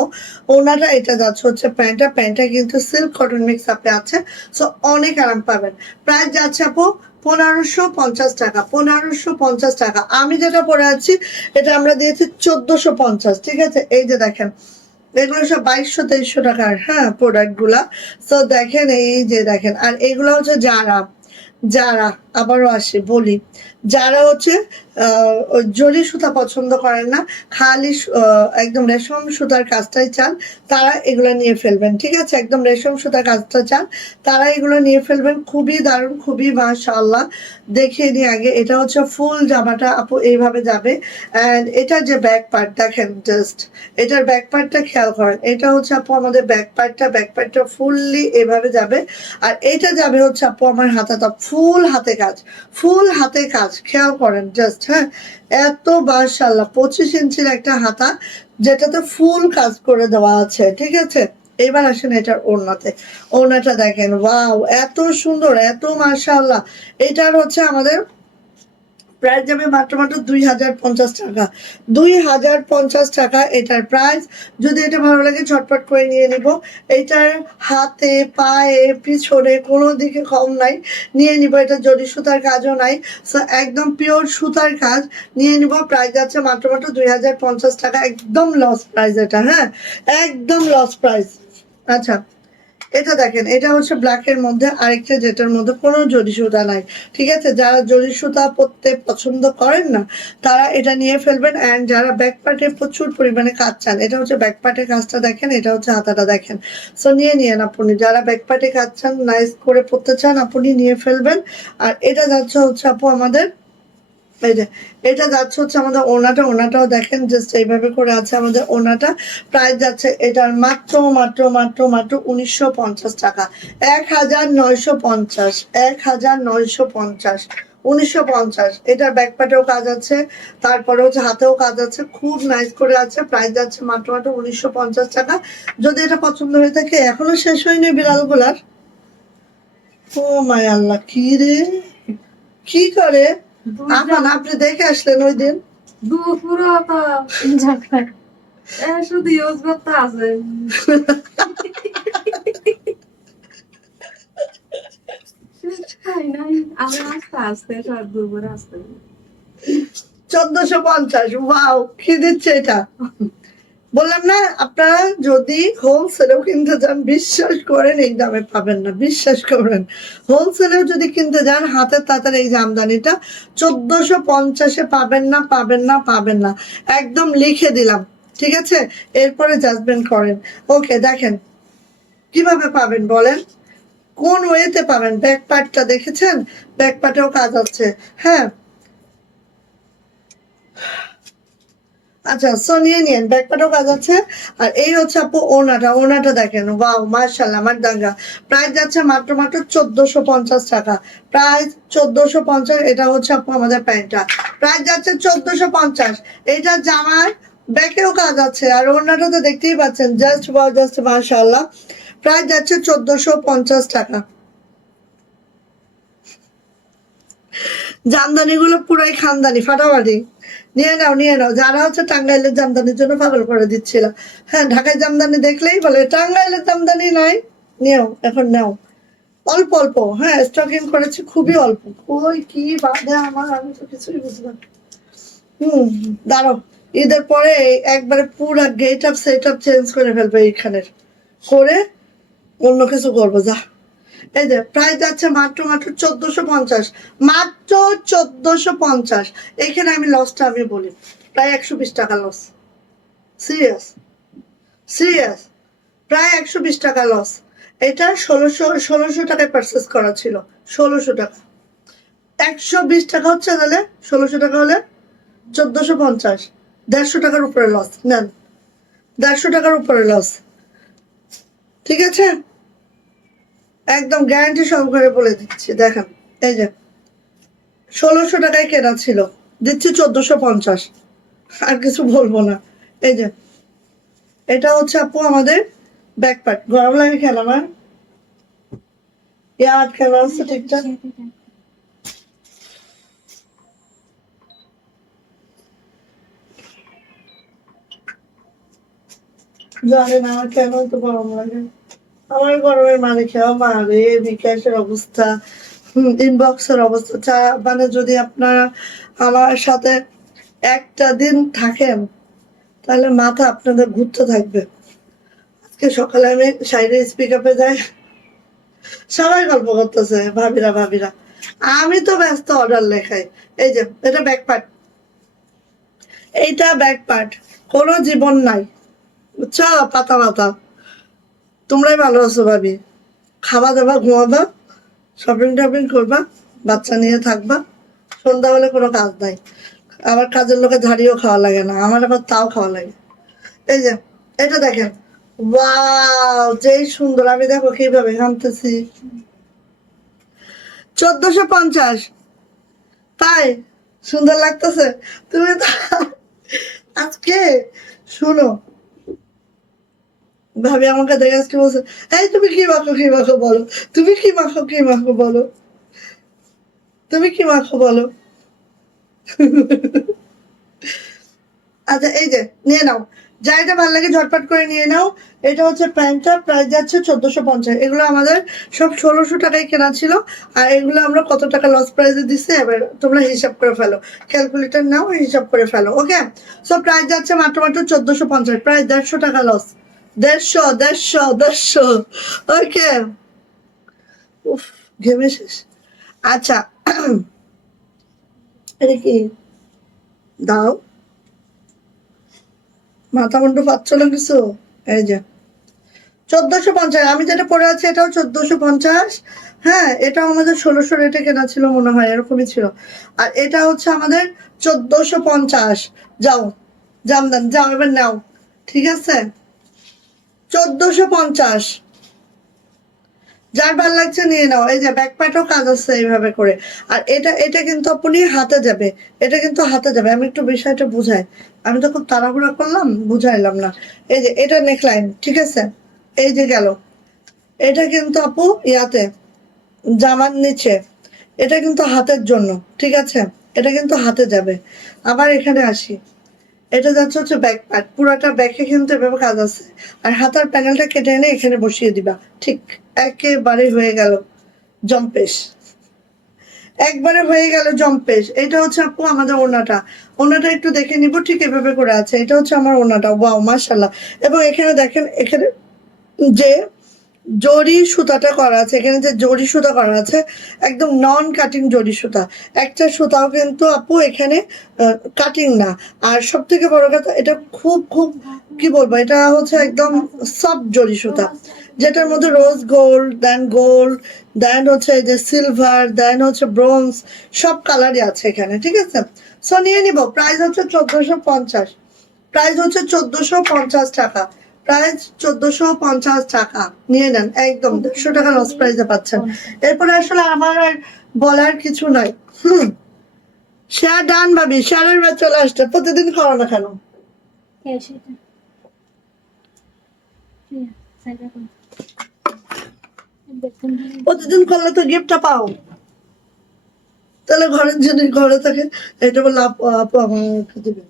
ওনাটা, এটা যাচ্ছে হচ্ছে প্যান্টটা কিন্তু সিল্ক কটন মিক্স আপে আছে, সো অনেক আরাম পাবেন। প্রাইস যাচ্ছে আপু 1550 টাকা, 1550 টাকা। আমি যেটা পরে আছি এটা আমরা দিয়েছি 1450, ঠিক আছে। এই যে দেখেন এগুলো সব 2200-2300 টাকার, হ্যাঁ, প্রোডাক্ট গুলা। তো দেখেন এই যে দেখেন, আর এগুলো হচ্ছে যারা আবারও আসি বলি, যারা হচ্ছে ওই জরি সুতা পছন্দ করেন না, খালি একদম রেশম সুতার কাজটাই চান, তারা এগুলো নিয়ে ফেলবেন। ঠিক আছে, একদম রেশম সুতার কাজটা চান তারা এগুলো নিয়ে ফেলবেন। খুবই দারুণ, খুবই মাশাআল্লাহ। দেখিয়ে নিয়ে আগে, এটা হচ্ছে ফুল জামাটা আপু এইভাবে যাবে। অ্যান্ড এটা যে ব্যাক পার্ট দেখেন, জাস্ট এটার ব্যাক পার্টটা খেয়াল করেন। এটা হচ্ছে আপু আমাদের ব্যাক পার্টটা ফুললি এভাবে যাবে। আর এটা যাবে হচ্ছে আপু আমার হাতাটা ফুল হাতে কাজ, ফুল হাতে কাজ খেয়াল করেন জাস্ট। হ্যাঁ, এত মাশাআল্লাহ 25 ইঞ্চির একটা হাতা, যেটাতে ফুল কাজ করে দেওয়া আছে। ঠিক আছে, এবার আসেন এটার ওড়নাতে। ওড়নাটা দেখেন, ওয়াও, এত সুন্দর, এত মাশাআল্লাহ। এটার হচ্ছে আমাদের প্রাইস যাবে মাত্র মাত্র 2050 টাকা। 2050 টাকা এটার প্রাইস। যদি এটা ভালো লাগে ঝটপট করে নিয়ে নিব। এটার হাতে পায়ে পিছনে কোনো দিকে কম নাই, নিয়ে নিব। এটা জরি সুতার কাজও নাই, সো একদম পিওর সুতার কাজ, নিয়ে নিব। প্রাইস যাচ্ছে মাত্র মাত্র 2050 টাকা। একদম লস প্রাইস এটা, হ্যাঁ, একদম লস প্রাইস। আচ্ছা, এটা দেখেন, এটা হচ্ছে ব্ল্যাকের মধ্যে আরেকটা, যেটার মধ্যে কোনো জরি সুতা নাই। ঠিক আছে, যারা জরি সুতা পরতে পছন্দ করেন না তারা এটা নিয়ে ফেলবেন। অ্যান্ড যারা ব্যাক পার্টে প্রচুর পরিমাণে কাজ চান, এটা হচ্ছে ব্যাক পার্টের কাজটা দেখেন, এটা হচ্ছে হাতাটা দেখেন। সো নিয়ে নিয়েন আপনি, যারা ব্যাক পার্টে কাজ চান, নাইস করে পরতে চান, আপনি নিয়ে ফেলবেন। আর এটা যাচ্ছে হচ্ছে আপু আমাদের, এই যে এটা যাচ্ছে হচ্ছে আমাদের ওনাটা। ওনাটাও দেখেন জাস্ট এইভাবে করে আছে আমাদের ওনাটা। প্রাইস যাচ্ছে এটার মাত্র মাত্র মাত্র মাত্র 1950 টাকা। 1950, 1950, 1950। এটার ব্যাকপার্টেও কাজ আছে, তারপরে হচ্ছে হাতেও কাজ আছে, খুব নাইস করে আছে। প্রাইস যাচ্ছে মাত্র মাত্র 1950 টাকা। যদি এটা পছন্দ হয়ে থাকে, এখনো শেষ হয়নি বিড়ালগুলার। ও মাই আল্লাহ, কি রে, কি করে আপন, আপনি দেখে আসলেন ওই দিন? দুপুরও তো ঝটপট শুধু ইউজ করতে আছে। তাই নাই, আমি আস্তে আস্তে সব দুপুরে আসতে 1450, ওয়াও, কি দিচ্ছে এটা? বললাম না, আপনারা যদি হোলসেলেও কিনতে যান, বিশ্বাস করেন এই দামে পাবেন না, বিশ্বাস করেন। হোলসেলেও যদি কিনতে যান হাতের তাঁতের এই জামদানিটা 1450-এ পাবেন না, পাবেন না, পাবেন না। একদম লিখে দিলাম। ঠিক আছে, এরপরে জাজমেন্ট করেন। ওকে, দেখেন কিভাবে পাবেন বলেন, কোন ওয়েতে পাবেন। ব্যাক পার্টটা দেখেছেন, ব্যাক পার্টেও কাজ আছে। হ্যাঁ, আচ্ছা, সো নিয়ে নিন, ব্যাকপার্টও কাজ আছে। আর এই হচ্ছে আপু ওনাটা। ওনাটা দেখেন, ওয়াও মাশাআল্লাহ, আমার দাঙ্গা। প্রাইস যাচ্ছে মাত্র মাত্র 1450 টাকা। প্রাইস 1450। এটা হচ্ছে আপু আমাদের প্যান্টটা, প্রাইস যাচ্ছে 1450। এটা জামার ব্যাকেও কাজ আছে, আর ওনাটা তো দেখতেই পাচ্ছেন, জাস্ট ওয়াও, জাস্ট মাশাআল্লাহ। প্রাইস যাচ্ছে 1450 টাকা। জামদানি গুলো পুরাই খানদানি, ফাটাফাটি। নিয়ে নাও, নিয়ে নাও। যারা হচ্ছে টাঙ্গাইলের জামদানির জন্য পাগল করে দিচ্ছিল, হ্যাঁ, ঢাকায় জামদানি দেখলেই বলে টাঙ্গাইলের জামদানি নাই, নিও, এখন নাও। অল্প অল্প, হ্যাঁ, স্টকিং করেছি, খুবই অল্প। ওই কি বাধে আমার, আমি তো কিছুই বুঝলাম। দাঁড়াও, ঈদের পরে একবারে পুরা get up set up change করে ফেলবে এইখানের, করে অন্য কিছু করবো, যা। এই যে প্রাইস যাচ্ছে মাত্র মাত্র 1450, মাত্র 1450। এখানে আমি লসটা আমি বলি, প্রায় 120 টাকা লস। সিরিয়াস, সিরিয়াস, প্রায় 120 টাকা লস। এটা 1600 টাকায় পারচেস করা ছিল, 1600 টাকা। 120 টাকা হচ্ছে, তাহলে 1600 টাকা হলে 1450, 150 টাকার উপরে লস নেন, 150 টাকার উপরে লস। ঠিক আছে, একদম গ্যারান্টি সহকারে বলে দিচ্ছি। দেখেন, এই যে 1600 টাকায় কেনা ছিল, দিচ্ছি 1450, আর কিছু বলবো না। এই যে এটা হচ্ছে আপু আমাদের ব্যাক পার্ট। গরম লাগে কেন আমার, ইয়া আটকানো আছে ঠিকঠাক। জানি না আমার কেন তো গরম লাগে। আমার গরমের মানে খেয়াল মারে, বিকাশের অবস্থা, ইনবক্সের অবস্থা, মানে যদি আপনারা আমার সাথে একটা দিন থাকেন, তাহলে মাথা আপনাদের ঘুরতে থাকবে। আজকে সকালে আমি সাইডে স্পিক আপে যাই, সবাই গল্প করতেছে, ভাবিরা ভাবিরা। আমি তো ব্যস্ত অর্ডার লেখাই। এই যে এটা ব্যাক পার্ট, এইটা ব্যাক পার্ট, কোনো জীবন নাই বুঝছো, পাতা পাতা। তোমরাই ভালো আছো ভাবি, খাওয়া দাওয়া ঘুমাবা, শপিং টপিং করবা, বাচ্চা নিয়ে থাকবা, সন্ধ্যা হলে কোনো কাজ নাই। আবার কাজের লোকে ঝাড়িও খাওয়া লাগে না, আমার আবার তাও খাওয়া লাগে। এই যে এটা দেখেন, ওয়াও যেই সুন্দর, আমি দেখো কিভাবে ঘামতেছি। 1450, তাই সুন্দর লাগতেছে। তুমি তো আজকে শুনো, ভাবি আমাকে দেখে আজকে বলছে, এই তুমি কি মাখো কি মাখো বলো, তুমি কি মাখো কি মাখো বলো, তুমি কি মাখো বলো। আচ্ছা এই যে নিয়ে নাও, যা এটা ভালো লাগে ঝটপট করে নিয়ে নাও। এটা হচ্ছে প্যান্টটা, প্রাইস যাচ্ছে 1450। এগুলো আমাদের সব 1600 টাকায় কেনা ছিল, আর এগুলো আমরা কত টাকা লস প্রাইসে দিচ্ছি এবার তোমরা হিসাব করে ফেলো, ক্যালকুলেটর নাও হিসাব করে ফেলো। ওকে, সো প্রাইস যাচ্ছে মাত্র মাত্র 1450, প্রায় 150 টাকা লস। 150 ওকে, উফ ঘেমে শেষ। আচ্ছা এটা কি দাও, মাথা মুন্ডু পাচ্ছ না কিছু। এই যে 1450, আমি যেটা পরে আছি এটাও 1450। হ্যাঁ, এটাও আমাদের 1600 রেটে কেনা ছিল মনে হয়, এরকমই ছিল। আর এটা হচ্ছে আমাদের 1450। যাও জামদান, যাও এবার নাও, ঠিক আছে 1450। যার ভাল লাগছে নিয়ে নাও। এই যে ব্যাক পার্টও কাজ আছে এইভাবে করে। আর এটা এটা কিন্তু আপনি হাতে যাবে, এটা কিন্তু হাতে যাবে। আমি একটু বিষয়টা বুঝাই, আমি তো খুব তাড়াহুড়া করলাম, বুঝাইলাম না। এই যে এটা নেকলাইন, ঠিক আছে, এই যে গেল, এটা কিন্তু আপু ইয়াতে জামার নিচে, এটা কিন্তু হাতের জন্য, ঠিক আছে, এটা কিন্তু হাতে যাবে। আবার এখানে আসি, এটা যাচ্ছে হচ্ছে ব্যাক পার্ট, পুরাটা ব্যাকে কিন্তু এভাবে কাজ আছে। আর হাতার প্যানেলটা কেটে এনে এখানে বসিয়ে দিবা, ঠিক একেবারে হয়ে গেল জম্পেশ, একবারে হয়ে গেল জম্পেশ। এটা হচ্ছে আপু আমাদের ওড়নাটা, ওড়নাটা একটু দেখে নিব, ঠিক এভাবে করে আছে। এটা হচ্ছে আমার ওড়নাটা, ওয়াও মাশাআল্লাহ। এবং এখানে দেখেন, এখানে যে জরি সুতাটা করা আছে, এখানে যে জরি সুতা করা আছে একদম নন কাটিং জরি সুতা, একটা সুতাও কিন্তু আপু এখানে কাটিং না। আর সব থেকে বড় কথা, এটা খুব খুব কি বলবো, এটা হচ্ছে একদম সফট জরি সুতা, যেটার মধ্যে রোজ গোল্ড দেন হচ্ছে এই যে সিলভার, দেন হচ্ছে ব্রোঞ্জ, সব কালারই আছে এখানে, ঠিক আছে। সো নিয়ে নিব, প্রাইস হচ্ছে 1450, প্রাইস হচ্ছে 1450 টাকা, প্রাইস 1450 টাকা। নিয়ে নেন, একদম 150 টাকা লস প্রাইসে পাচ্ছেন। এরপরে আসলে আমার আর বলার কিছু নাই। শেয়ার ডান ভাবি, শেয়ারের ব্যাচ চলে আসছে, প্রতিদিন খাওয়া না কেন। প্রতিদিন করলে তো গিফটটা পাও, তাহলে ঘরের জিনিস ঘরে থাকে, এটা বললে আপু আপু আমাকে দিবে।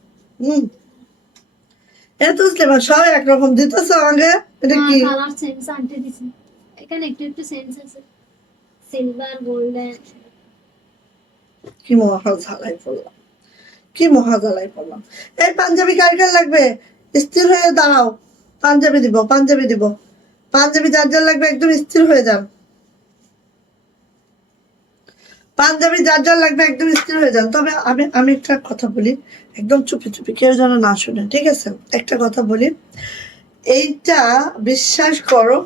এটা তো সব একরকম দিতেছে আমাকে, এটা কি কালার সেন্স আনতে দিছি, এখানে একটু একটু সেন্স আছে, সিলভার গোল্ডেন। কি মহা ঝালাই পড়লাম, কি মহা জ্বালাই পড়লাম। এই পাঞ্জাবি কার কার লাগবে, স্থির হয়ে দাঁড়াও, পাঞ্জাবি দিব, পাঞ্জাবি দিব, পাঞ্জাবি যার যার লাগবে একদম স্থির হয়ে যান, পাঞ্জাবি যার যার লাগবে একদম স্থির হয়ে যান। তবে আমি আমি একটা কথা বলি, একদম চুপি চুপি, কেউ যেন না শুনে, ঠিক আছে, একটা কথা বলি, এইটা বিশ্বাস করো,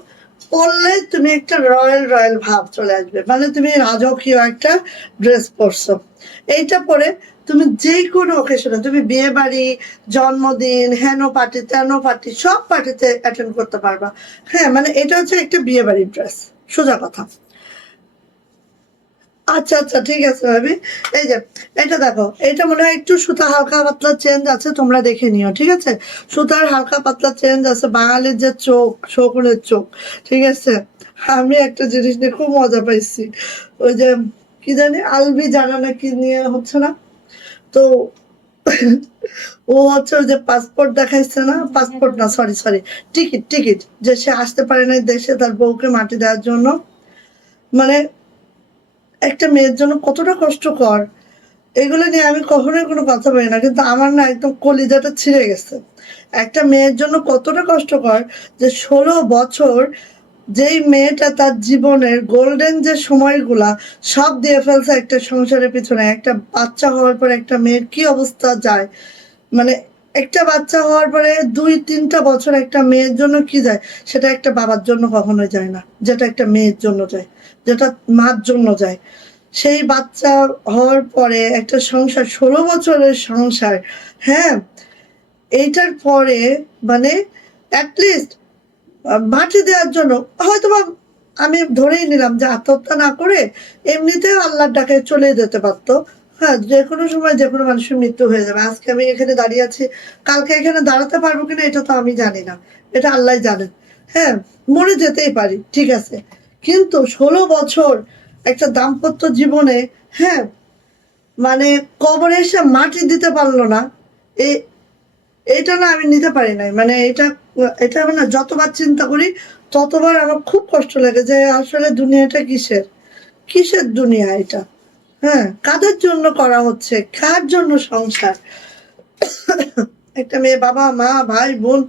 পরলে তুমি একটা রয়্যাল রয়্যাল ভাব চলে আসবে, মানে তুমি রাজকীয় একটা ড্রেস পরছো। এইটা পরে তুমি যে কোনো অকেশনে, তুমি বিয়ে বাড়ি, জন্মদিন, হেন পার্টি তেন পার্টি, সব পার্টিতে অ্যাটেন্ড করতে পারবা। হ্যাঁ, মানে এটা হচ্ছে একটা বিয়ে বাড়ির ড্রেস, সোজা কথা। আচ্ছা আচ্ছা ঠিক আছে ভাবি। এই যে এটা দেখো, এটা মনে হয় একটু সুতা হালকা পাতলা চেঞ্জ আছে, তোমরা দেখে নিও, ঠিক আছে, সুতার হালকা পাতলা চেঞ্জ আছে। বাঙালির যে চোখ, শকুনের চোখ, ঠিক আছে। আমি একটা জিনিস নিয়ে খুব মজা পাইছি, ওই যে কি জানি আলবি জানা নাকি নিয়ে হচ্ছে না, তো ও হচ্ছে ওই যে পাসপোর্ট দেখাইছে না, পাসপোর্ট না সরি সরি, টিকিট টিকিট, যে সে আসতে পারে না দেশে তার বউকে মাটি দেওয়ার জন্য। মানে একটা মেয়ের জন্য কতটা কষ্টকর, এগুলো নিয়ে আমি কখনোই কোনো কথা বলি না, কিন্তু আমার না একদম কলিজাটা ছিঁড়ে গেছে। একটা মেয়ের জন্য কতটা কষ্টকর, যে 16 বছর যেই মেয়েটা তার জীবনের গোল্ডেন যে সময়গুলা সব দিয়ে ফেলছে একটা সংসারের পিছনে, একটা বাচ্চা হওয়ার পরে একটা মেয়ের কি অবস্থা যায়, মানে একটা বাচ্চা হওয়ার পরে 2-3টা বছর একটা মেয়ের জন্য কি যায়, সেটা একটা বাবার জন্য কখনোই যায় না, যেটা একটা মেয়ের জন্য যায়, যেটা মার জন্য যায়। সেই বাচ্চা হওয়ার পরে একটা সংসার, 16 বছরের সংসার, হ্যাঁ, এইটার পরে মানে অ্যাটলিস্ট মাটি দেওয়ার জন্য হয়তো বা আমি ধরেই নিলাম যে আত্মহত্যা না করে এমনিতেও আল্লাহর ডাকে চলে যেতে পারতো। হ্যাঁ, যে কোনো সময় যে কোনো মানুষের মৃত্যু হয়ে যাবে। আজকে আমি এখানে দাঁড়িয়ে আছি, কালকে এখানে দাঁড়াতে পারবো কিনা এটা তো আমি জানি না, এটা আল্লাহ জানেন। হ্যাঁ, মরে যেতেই পারি, ঠিক আছে, কিন্তু 16 বছর একটা দাম্পত্য জীবনে, হ্যাঁ, মানে কবরে এসে মাটি দিতে পারলো না, এই এটা না আমি নিতে পারি নাই। মানে এটা আমি না যতবার চিন্তা করি ততবার আমার খুব কষ্ট লাগে যে আসলে দুনিয়াটা কিসের, কিসের দুনিয়া এটা, হ্যাঁ, কাদের জন্য করা হচ্ছে, কার জন্য সংসার। একটা মেয়ে বাবা মা ভাই বোন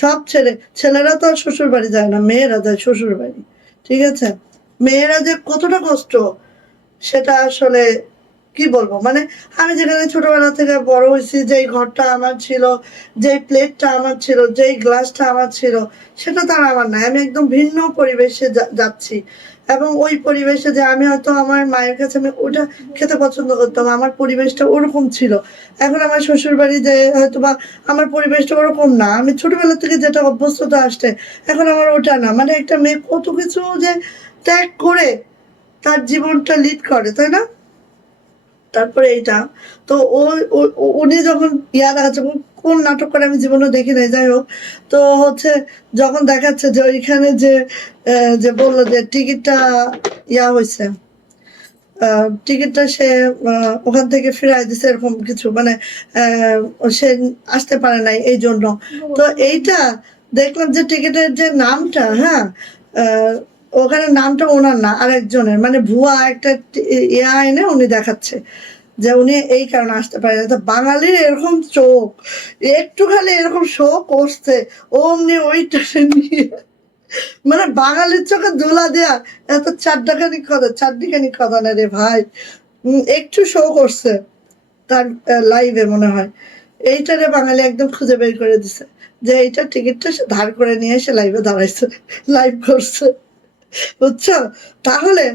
সব ছেড়ে, ছেলেরা তো আর শ্বশুর বাড়ি যায় না, মেয়েরা যায় শ্বশুর বাড়ি, ঠিক আছে, মেয়েরা যে কতটা কষ্ট সেটা আসলে কি বলবো। মানে আমি যেখানে ছোটবেলা থেকে বড় হয়েছি, যেই ঘরটা আমার ছিল, যেই প্লেটটা আমার ছিল, যেই গ্লাসটা আমার ছিল, সেটা তো আর আমার নাই। আমি একদম ভিন্ন পরিবেশে যাচ্ছি, এবং ওই পরিবেশে যে আমি হয়তো আমার মায়ের কাছে আমি ওটা খেতে পছন্দ করতাম, আমার পরিবেশটা ওরকম ছিল। এখন আমার শ্বশুর বাড়ি যে হয়তো বা আমার পরিবেশটা ওরকম না, আমি ছোটবেলা থেকে যেটা অভ্যস্ততা আসছে এখন আমার ওটা না। মানে একটা মেয়ে কত কিছু যে ত্যাগ করে তার জীবনটা লিড করে, তাই না? তারপরে এইটা তো উনি যখন দেখাচ্ছে, কোন নাটক করে আমি জীবনে দেখি নাই, যাই হোক, তো হচ্ছে যখন দেখাচ্ছে যে ওইখানে যে যে বললো যে টিকিটটা হয়েছে, টিকিটটা সে ওখান থেকে ফিরাই দিছে এরকম কিছু, মানে সে আসতে পারে নাই এই জন্য। তো এইটা দেখলাম যে টিকিটের যে নামটা, হ্যাঁ, আহ, ওখানে নামটা ওনার না আরেকজনের, মানে ভুয়া একটা এনে উনি দেখাচ্ছে যে উনি এই কারণে আসতে পারে না। তো বাঙালির এরকম চোখ, একটু খালি এরকম শো করছে অমনি ওইটা নিয়ে, মানে বাঙালির চোখে দোলা দেয়া এত চারটিখানি কথা না রে ভাই। একটু শো করছে তার লাইভে মনে হয়, এইটারে বাঙালি একদম খুঁজে বের করে দিছে যে এইটার টিকিটটা সে ধার করে নিয়ে এসে লাইভে দাঁড়াইছে, লাইভ করছে, বুঝছো? তাহলে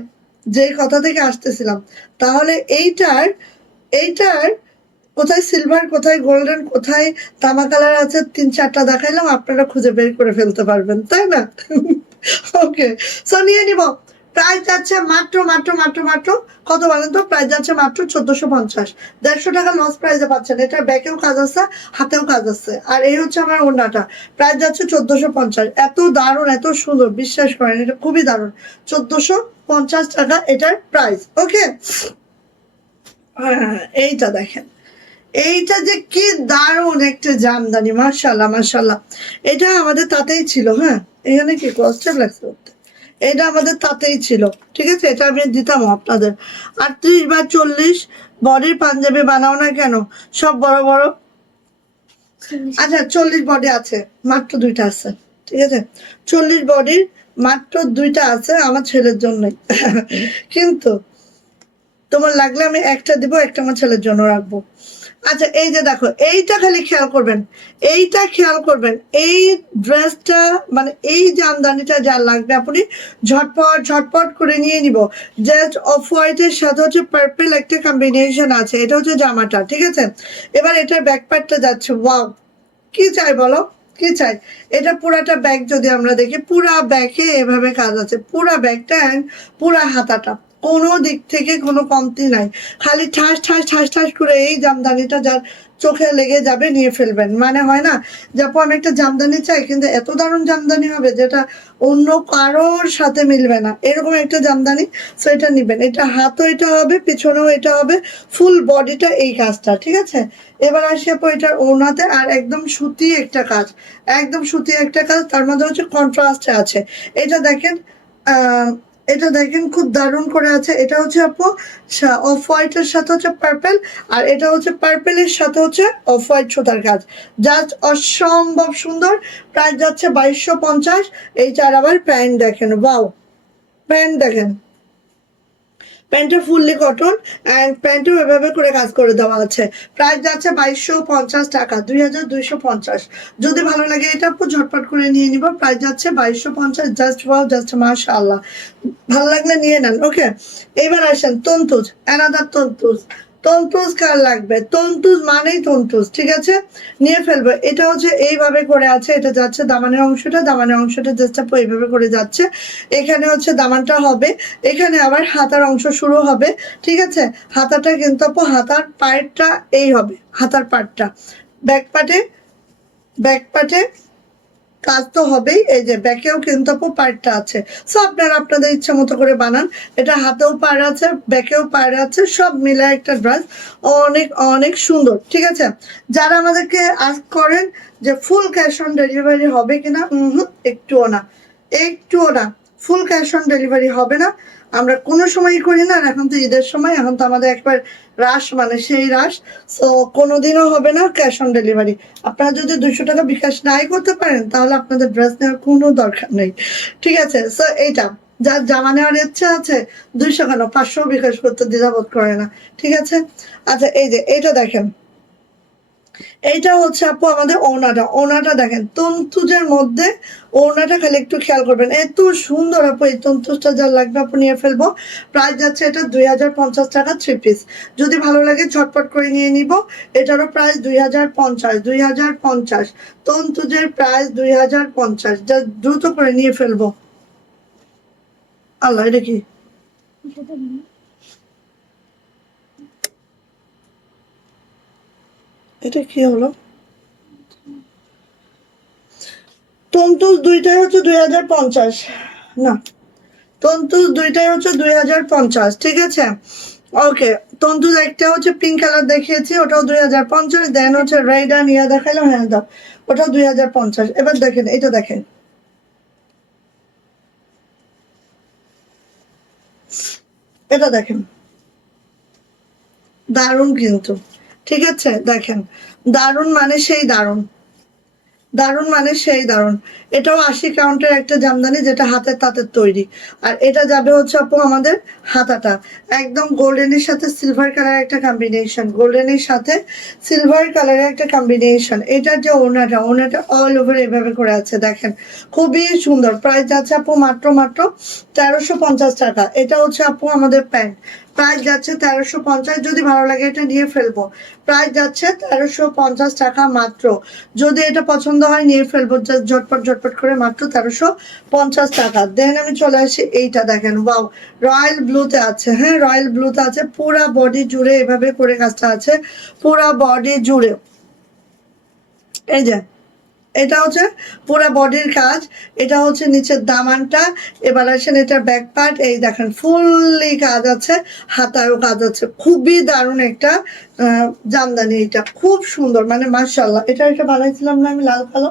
যেই কথা থেকে আসতেছিলাম, তাহলে এইটার কোথায় সিলভার, কোথায় গোল্ডেন, কোথায় তামা কালার আছে, 3-4টা দেখাইলাম, আপনারা খুঁজে বের করে ফেলতে পারবেন, তাই না? ওকে, সো নিয়ে নিব। প্রাইস যাচ্ছে মাত্র মাত্র মাত্র মাত্র কত বলেন তো? প্রাইস যাচ্ছে মাত্র 1450। 150 টাকা লস প্রাইসে পাচ্ছেন। এটার ব্যাকেও কাজ আছে, হাতেও কাজ আছে, আর এই হচ্ছে আমার ওড়নাটা। প্রাইস যাচ্ছে 1450। এত দারুণ, এত সুন্দর, বিশ্বাস করেন এটা খুবই দারুণ। 1450 টাকা এটার প্রাইস। ওকে, হ্যাঁ, এইটা দেখেন, এইটা যে কি দারুণ একটা জামদানি, মাশাল্লাহ মাশাল্লাহ। এটা আমাদের তাতেই ছিল, হ্যাঁ, এখানে কি ক্রসস্টেপ লাগছে করতে, এটা আমাদের তাতেই ছিল, ঠিক আছে, এটা আমি দিতাম আপনাদের। 38/40 বডির পাঞ্জাবি বানাও না কেন, সব বড় বড়। আচ্ছা, 40 বডি আছে, মাত্র 2টা আছে, ঠিক আছে, 40 বডির মাত্র 2টা আছে আমার ছেলের জন্যই। কিন্তু তোমার লাগলে আমি একটা দিব, একটা আমার ছেলের জন্য রাখবো। আচ্ছা, এই যে দেখো, এইটা খালি খেয়াল করবেন, এইটা খেয়াল করবেন, এই ড্রেসটা মানে এই জামদানিটা যা লাগবে আপনি ঝটপট ঝটপট করে নিয়ে নিব। জাস্ট অফ হোয়াইটের সাথে হচ্ছে পার্পল একটা কম্বিনেশন আছে, এটা হচ্ছে জামাটা, ঠিক আছে। এবার এটার ব্যাক পার্টটা যাচ্ছে, ওয়াও, কি চাই বলো, কি চাই। এটা পুরাটা ব্যাগ যদি আমরা দেখি, পুরা ব্যাগে এভাবে কাজ আছে, পুরা ব্যাগটা অ্যান্ড পুরা হাতাটা, কোনো দিক থেকে কোনো কমতি নাই। খালি ঠাস ঠাস ঠাস ঠাস করে এই জামদানিটা যার চোখে লেগে যাবে নিয়ে ফেলবেন। মানে হয় না যে আপু আমি একটা জামদানি চাই, কিন্তু এত দারুণ জামদানি হবে যেটা অন্য কারোর সাথে মিলবে না, এরকম একটা জামদানি। সো এটা নিবেন, এটা হাতও এটা হবে, পিছনেও এটা হবে, ফুল বডিটা এই কাজটা, ঠিক আছে। এবার আসি আপু এটার ওড়নাতে, আর একদম সুতি একটা কাজ, একদম সুতি একটা কাজ, তার মধ্যে হচ্ছে কন্ট্রাস্টে আছে। এটা দেখেন, এটা দেখেন খুব দারুণ করে আছে। এটা হচ্ছে আপু অফ হোয়াইটের সাথে হচ্ছে পার্পেল, আর এটা হচ্ছে পার্পেলের সাথে হচ্ছে অফ হোয়াইট সুতার কাজ, জাস্ট অসম্ভব সুন্দর। প্রাইস যাচ্ছে 2250। এইটার আবার প্যান্ট দেখেন, ওয়াও, প্যান্ট দেখেন, প্যান্টটা ফুললি কটন অ্যান্ড প্যান্টও এভাবে করে কাজ করে দেওয়া আছে। প্রাইস যাচ্ছে 2250 টাকা, 2250। যদি ভালো লাগে এটা আপু ঝটপট করে নিয়ে নিব। প্রাইস যাচ্ছে 2250, জাস্ট ওয়াও, জাস্ট মাশাআল্লাহ। ভালো লাগলে নিয়ে নেন। ওকে, এবার আসেন তন্তুজ, অ্যানাদার তন্তুজ। তন্তুজ কার লাগবে? তন্তুজ মানেই তন্তুজ, ঠিক আছে, নিয়ে ফেলবো। এটা হচ্ছে এইভাবে করে আছে, এটা যাচ্ছে দামানের অংশটা, দামানের অংশটা জাস্ট আপু এইভাবে করে যাচ্ছে। এখানে হচ্ছে দামানটা হবে, এখানে আবার হাতার অংশ শুরু হবে, ঠিক আছে। হাতাটা কিন্তু আপু হাতার পার্টটা এই হবে, হাতার পার্টটা। ব্যাক পার্টে, ব্যাক পার্টে কাজ তো হবেই, এই যে ব্যাকেও কিন্তু আপু পার্টটা আছে। সো আপনারা আপনাদের ইচ্ছা মতো করে বানান। এটা হাতেও পার আছে, ব্যাকেও পার আছে, সব মিলে একটা ড্রেস অনেক অনেক সুন্দর, ঠিক আছে। যারা আমাদেরকে আস্ক করেন যে ফুল ক্যাশ অন ডেলিভারি হবে কিনা, একটুও না, একটুও না, ফুল ক্যাশ অন ডেলিভারি হবে না। আমরা কোনো সময়ই করি না, আর এখন তো ঈদের সময়, এখন তো আমাদের একবার রাশ মানে সেই রাশ। সো কোনোদিনও হবে না ক্যাশ অন ডেলিভারি। আপনারা যদি 200 টাকা বিকাশ নাই করতে পারেন তাহলে আপনাদের ড্রেস নেওয়ার কোনো দরকার নেই, ঠিক আছে। সো এইটা যার জামা নেওয়ার ইচ্ছা আছে 200 কেন 500 বিকাশ করতে দ্বিধাবোধ করে না, ঠিক আছে। আচ্ছা এই যে এইটা দেখেন, এইটা হচ্ছে আপু আমাদের ওড়নাটা। ওড়নাটা দেখেন তন্তুজের মধ্যে, ওড়নাটা খালি একটু খেয়াল করবেন, এত সুন্দর আপু। এই তন্তুজটা যা লাগবে আপু নিয়ে ফেলবো। প্রাইস যাচ্ছে এটা 2050 টাকা 3 পিস। যদি ভালো লাগে ঝটপট করে নিয়ে নিব। এটারও প্রাইস 2050, 2050। তন্তুজের প্রাইস 2050, যা দ্রুত করে নিয়ে ফেলবো। আল্লাহ, এটা কি? এটা তো নেই। এটা কি হলো? তন্তুজ দুইটাই হচ্ছে 2050, না, তন্তুজ দুইটাই হচ্ছে 2050, ঠিক আছে। ওকে, তন্তুজ একটা হচ্ছে পিঙ্ক কালার দেখিয়েছি, ওটাও 2050। দেন হচ্ছে রেড আর ইয়া দেখাইলাম, হ্যাঁ দাও, ওটাও 2050। এবার দেখেন এটা দেখেন, এটা দেখেন, দারুণ কিন্তু, ঠিক আছে। দেখেন দারুণ মানে সেই দারুণ, দারুণ মানে সেই দারুণ। এটাও 80 কাউন্টের একটা জামদানি, যেটা হাতের তাঁতের তৈরি। আর এটা যাবে হচ্ছে আপু আমাদের হাতাটা একদম গোল্ডেনের সাথে সিলভার কালারের একটা কম্বিনেশন, গোল্ডেনের সাথে সিলভার কালারের একটা কম্বিনেশন। এটার যে ওড়নাটা, ওড়নাটা অল ওভার এভাবে করে আছে, দেখেন খুবই সুন্দর। প্রাইস যাচ্ছে আপু মাত্র মাত্র 1350 টাকা। এটা হচ্ছে আপু আমাদের প্যান্ট, প্রাইস যাচ্ছে 1350। যদি ভালো লাগে এটা নিয়ে ফেলবো। প্রাইস যাচ্ছে 1350 টাকা মাত্র। যদি এটা পছন্দ হয় নিয়ে ফেলবো, জাস্ট ঝটপট ঝটপট করে, মাত্র 1350 টাকা। দেন আমি চলে আসি, এইটা দেখেন, ওয়াও, রয়্যাল ব্লুতে আছে, হ্যাঁ রয়্যাল ব্লুতে আছে, পুরা বডি জুড়ে এভাবে করে কাজটা আছে, পুরা বডি জুড়ে। এই যে এটা হচ্ছে পুরা বডির কাজ, এটা হচ্ছে নিচের দামানটা। এবার আসেন এটার ব্যাক পার্ট, এই দেখেন ফুললি কাজ আছে, হাতায়ও কাজ আছে, খুবই দারুণ একটা জামদানি। এটা খুব সুন্দর, মানে মাশাআল্লাহ। এটা বানাইছিলাম না আমি লাল কালো।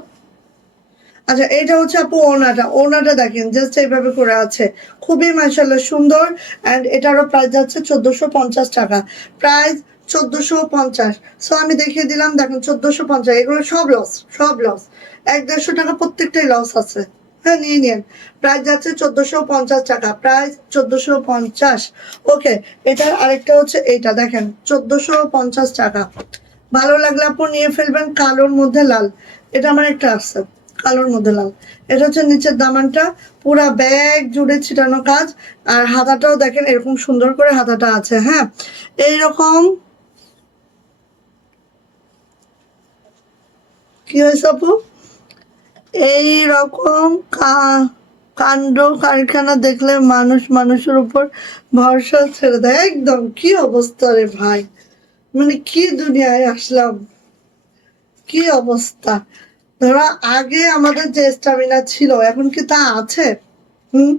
আচ্ছা এইটা হচ্ছে আপু ওড়নাটা, ওড়নাটা দেখেন জাস্ট এইভাবে করে আছে, খুবই মাশাআল্লাহ সুন্দর। অ্যান্ড এটারও প্রাইস যাচ্ছে 1450 টাকা, প্রাইস 1450। সো আমি দেখিয়ে দিলাম, দেখেন 1450। এগুলো সব লস, সব লস, 100-150 টাকা প্রত্যেকটাই লস আছে। হ্যাঁ নিয়ে নিন। প্রাইস যাচ্ছে 1450 টাকা, প্রাইস 1450। ওকে, এটার আরেকটা হচ্ছে এইটা দেখেন 1450 টাকা। ভালো লাগলে আপু নিয়ে ফেলবেন। কালোর মধ্যে লাল, এটা আমার একটা আছে, কালোর মধ্যে লাল। এটা হচ্ছে নিচের দামানটা, পুরা ব্যাগ জুড়ে ছিটানো কাজ। আর হাতাটাও দেখেন এরকম সুন্দর করে হাতাটা আছে, হ্যাঁ এইরকম। কি হয়েছে আপু? এইরকম কাণ্ড কারখানা দেখলে মানুষ মানুষের উপর ভরসা ছেড়ে দেয় একদম। কি অবস্থা রে ভাই, মানে কি দুনিয়ায় আসলাম, কি অবস্থা। ধরো আগে আমাদের যে স্টামিনা ছিল এখন কি তা আছে? হুম,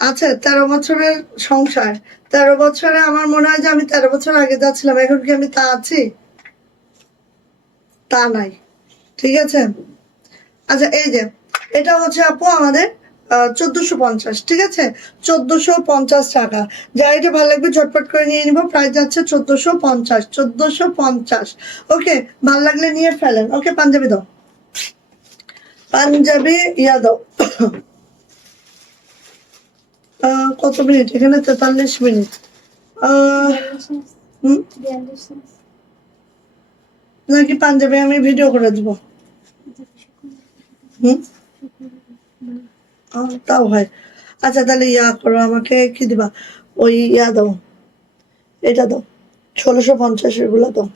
আছে? 13 বছরের সংসার, 13 বছরে আমার মনে হয় যে আমি 13 বছর আগে যাচ্ছিলাম, এখন কি আমি তা আছি? তা নাই, ঠিক আছে। আচ্ছা এই যে এটা হচ্ছে আপু আমাদের 1450, ঠিক আছে, 1450 টাকা। যার এটা ভালো লাগবে ঝটপট করে নিয়ে নিবো। প্রাইস যাচ্ছে 1450, 1450। ওকে, ভালো লাগলে নিয়ে ফেলেন। ওকে, পাঞ্জাবি দাও, পাঞ্জাবি ইয়া দাও। কত মিনিট এখানে? 43 মিনিট। হুম, নাকি পাঞ্জাবি আমি ভিডিও করে দিব? হুম, তাও হয়। আচ্ছা, তাহলে ইয়া করো, আমাকে কি দিবা? ওই ইয়া দাও, এটা দাও, 1650 এগুলো দাও।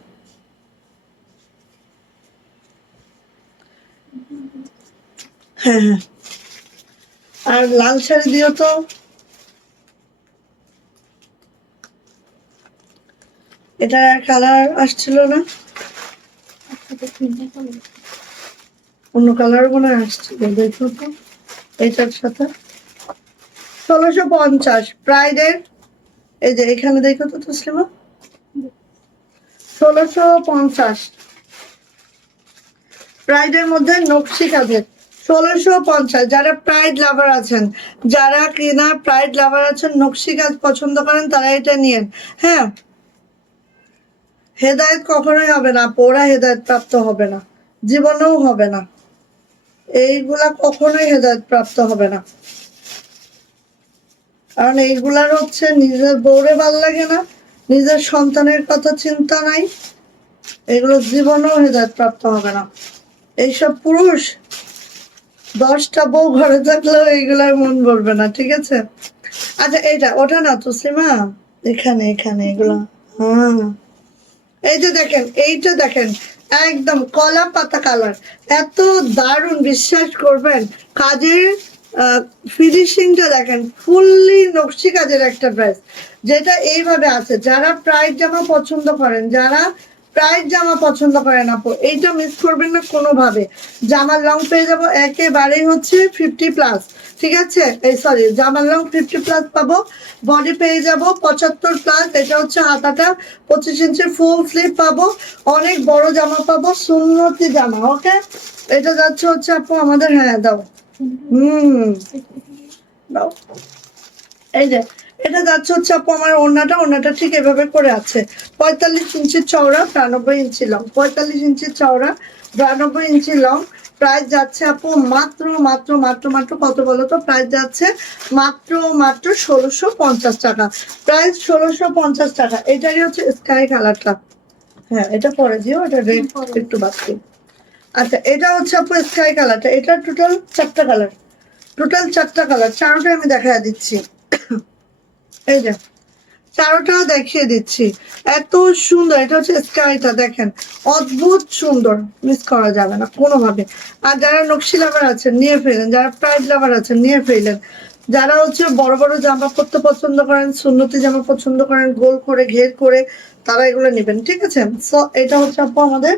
হ্যাঁ হ্যাঁ, আর লাল শাড়ি দিও তো। এটা কালার আসছিল না, অন্য কালার মনে হয় আসছিল, দেখো তো এটার সাথে। 1650 প্রাইডের। এই যে এখানে দেখো তো তসলিমা, 1650 প্রাইডের মধ্যে নকশি কাজের। 1650। যারা প্রাইড লাভার আছেন, যারা কিনা প্রাইড লাভার আছেন, নকশি কাজ পছন্দ করেন, তারা এটা নিয়েন। হ্যাঁ, হেদায়েত কখনোই হবে না, ওরা হেদায়েত প্রাপ্ত হবে না, জীবনেও হবে না। এইগুলা কখনোই হেদায়েত প্রাপ্ত হবে না, কারণ এইগুলার হচ্ছে নিজের বউরে ভাল লাগে না, নিজের সন্তানের কথা চিন্তা নাই, এগুলো জীবনেও হেদায়েত প্রাপ্ত হবে না। এইসব পুরুষ 10টা বউ ঘরে থাকলেও এইগুলার মন বলবে না, ঠিক আছে। আচ্ছা, এইটা ওটা না তসলিমা, এখানে এখানে এগুলো। হ্যাঁ, এই যে দেখেন, এইটা দেখেন, একদম কলা পাতা কালার, এত দারুণ, বিশ্বাস করবেন। কাজের ফিনিশিংটা দেখেন, ফুললি নকশি কাজের একটা ড্রেস, যেটা এইভাবে আছে। যারা প্রাইড জামা পছন্দ করেন, যারা প্রাইড জামা পছন্দ করেন আপু, এইটা মিস করবেন না কোনোভাবে। জামার লং পেয়ে যাবো একেবারেই হচ্ছে 50+, ঠিক আছে। এই সরি, জামার লং 50+ পাবো, বডি পেয়ে যাব 75+। এটা হচ্ছে হাতাটা 25 ইঞ্চির ফুল স্লিভ পাবো, অনেক বড় জামা পাবো, সুন্নতি জামা। ওকে, এটা যাচ্ছে হচ্ছে আপু আমাদের, হ্যাঁ দাও, দাও। এই যে এটা যাচ্ছে হচ্ছে আপু আমার ওড়নাটা ঠিক এভাবে করে আছে, 45 ইঞ্চি চওড়া, 92 ইঞ্চি লং, 45 ইঞ্চি চওড়া, 92 ইঞ্চি লং। প্রাইস যাচ্ছে আপু মাত্র মাত্র মাত্র মাত্র কত বলো তো? প্রাইস যাচ্ছে মাত্র মাত্র 1650 টাকা। প্রাইস 1650 টাকা। এটারই হচ্ছে স্কাই কালারটা। হ্যাঁ, এটা পরে দিও, এটা রেড একটু বাকি। আচ্ছা, এটা হচ্ছে আপু স্কাই কালারটা। এটা টোটাল 4টা কালার, টোটাল 4টা কালার, চারোটা আমি দেখা দিচ্ছি। এই যে চারোটা দেখিয়ে দিচ্ছি, এত সুন্দর। এটা হচ্ছে স্কাইটা, দেখেন অদ্ভুত সুন্দর, মিস করা যাবে না কোনোভাবে। আর যারা নকশি লাভার আছেন নিয়ে ফেলেন, যারা প্রাইড লাভার আছেন নিয়ে ফেলেন, যারা হচ্ছে বড় বড় জামা পরতে পছন্দ করেন, সুন্নতি জামা পছন্দ করেন, গোল করে ঘের করে, তারা এগুলো নেবেন, ঠিক আছে। সো এটা হচ্ছে আপু আমাদের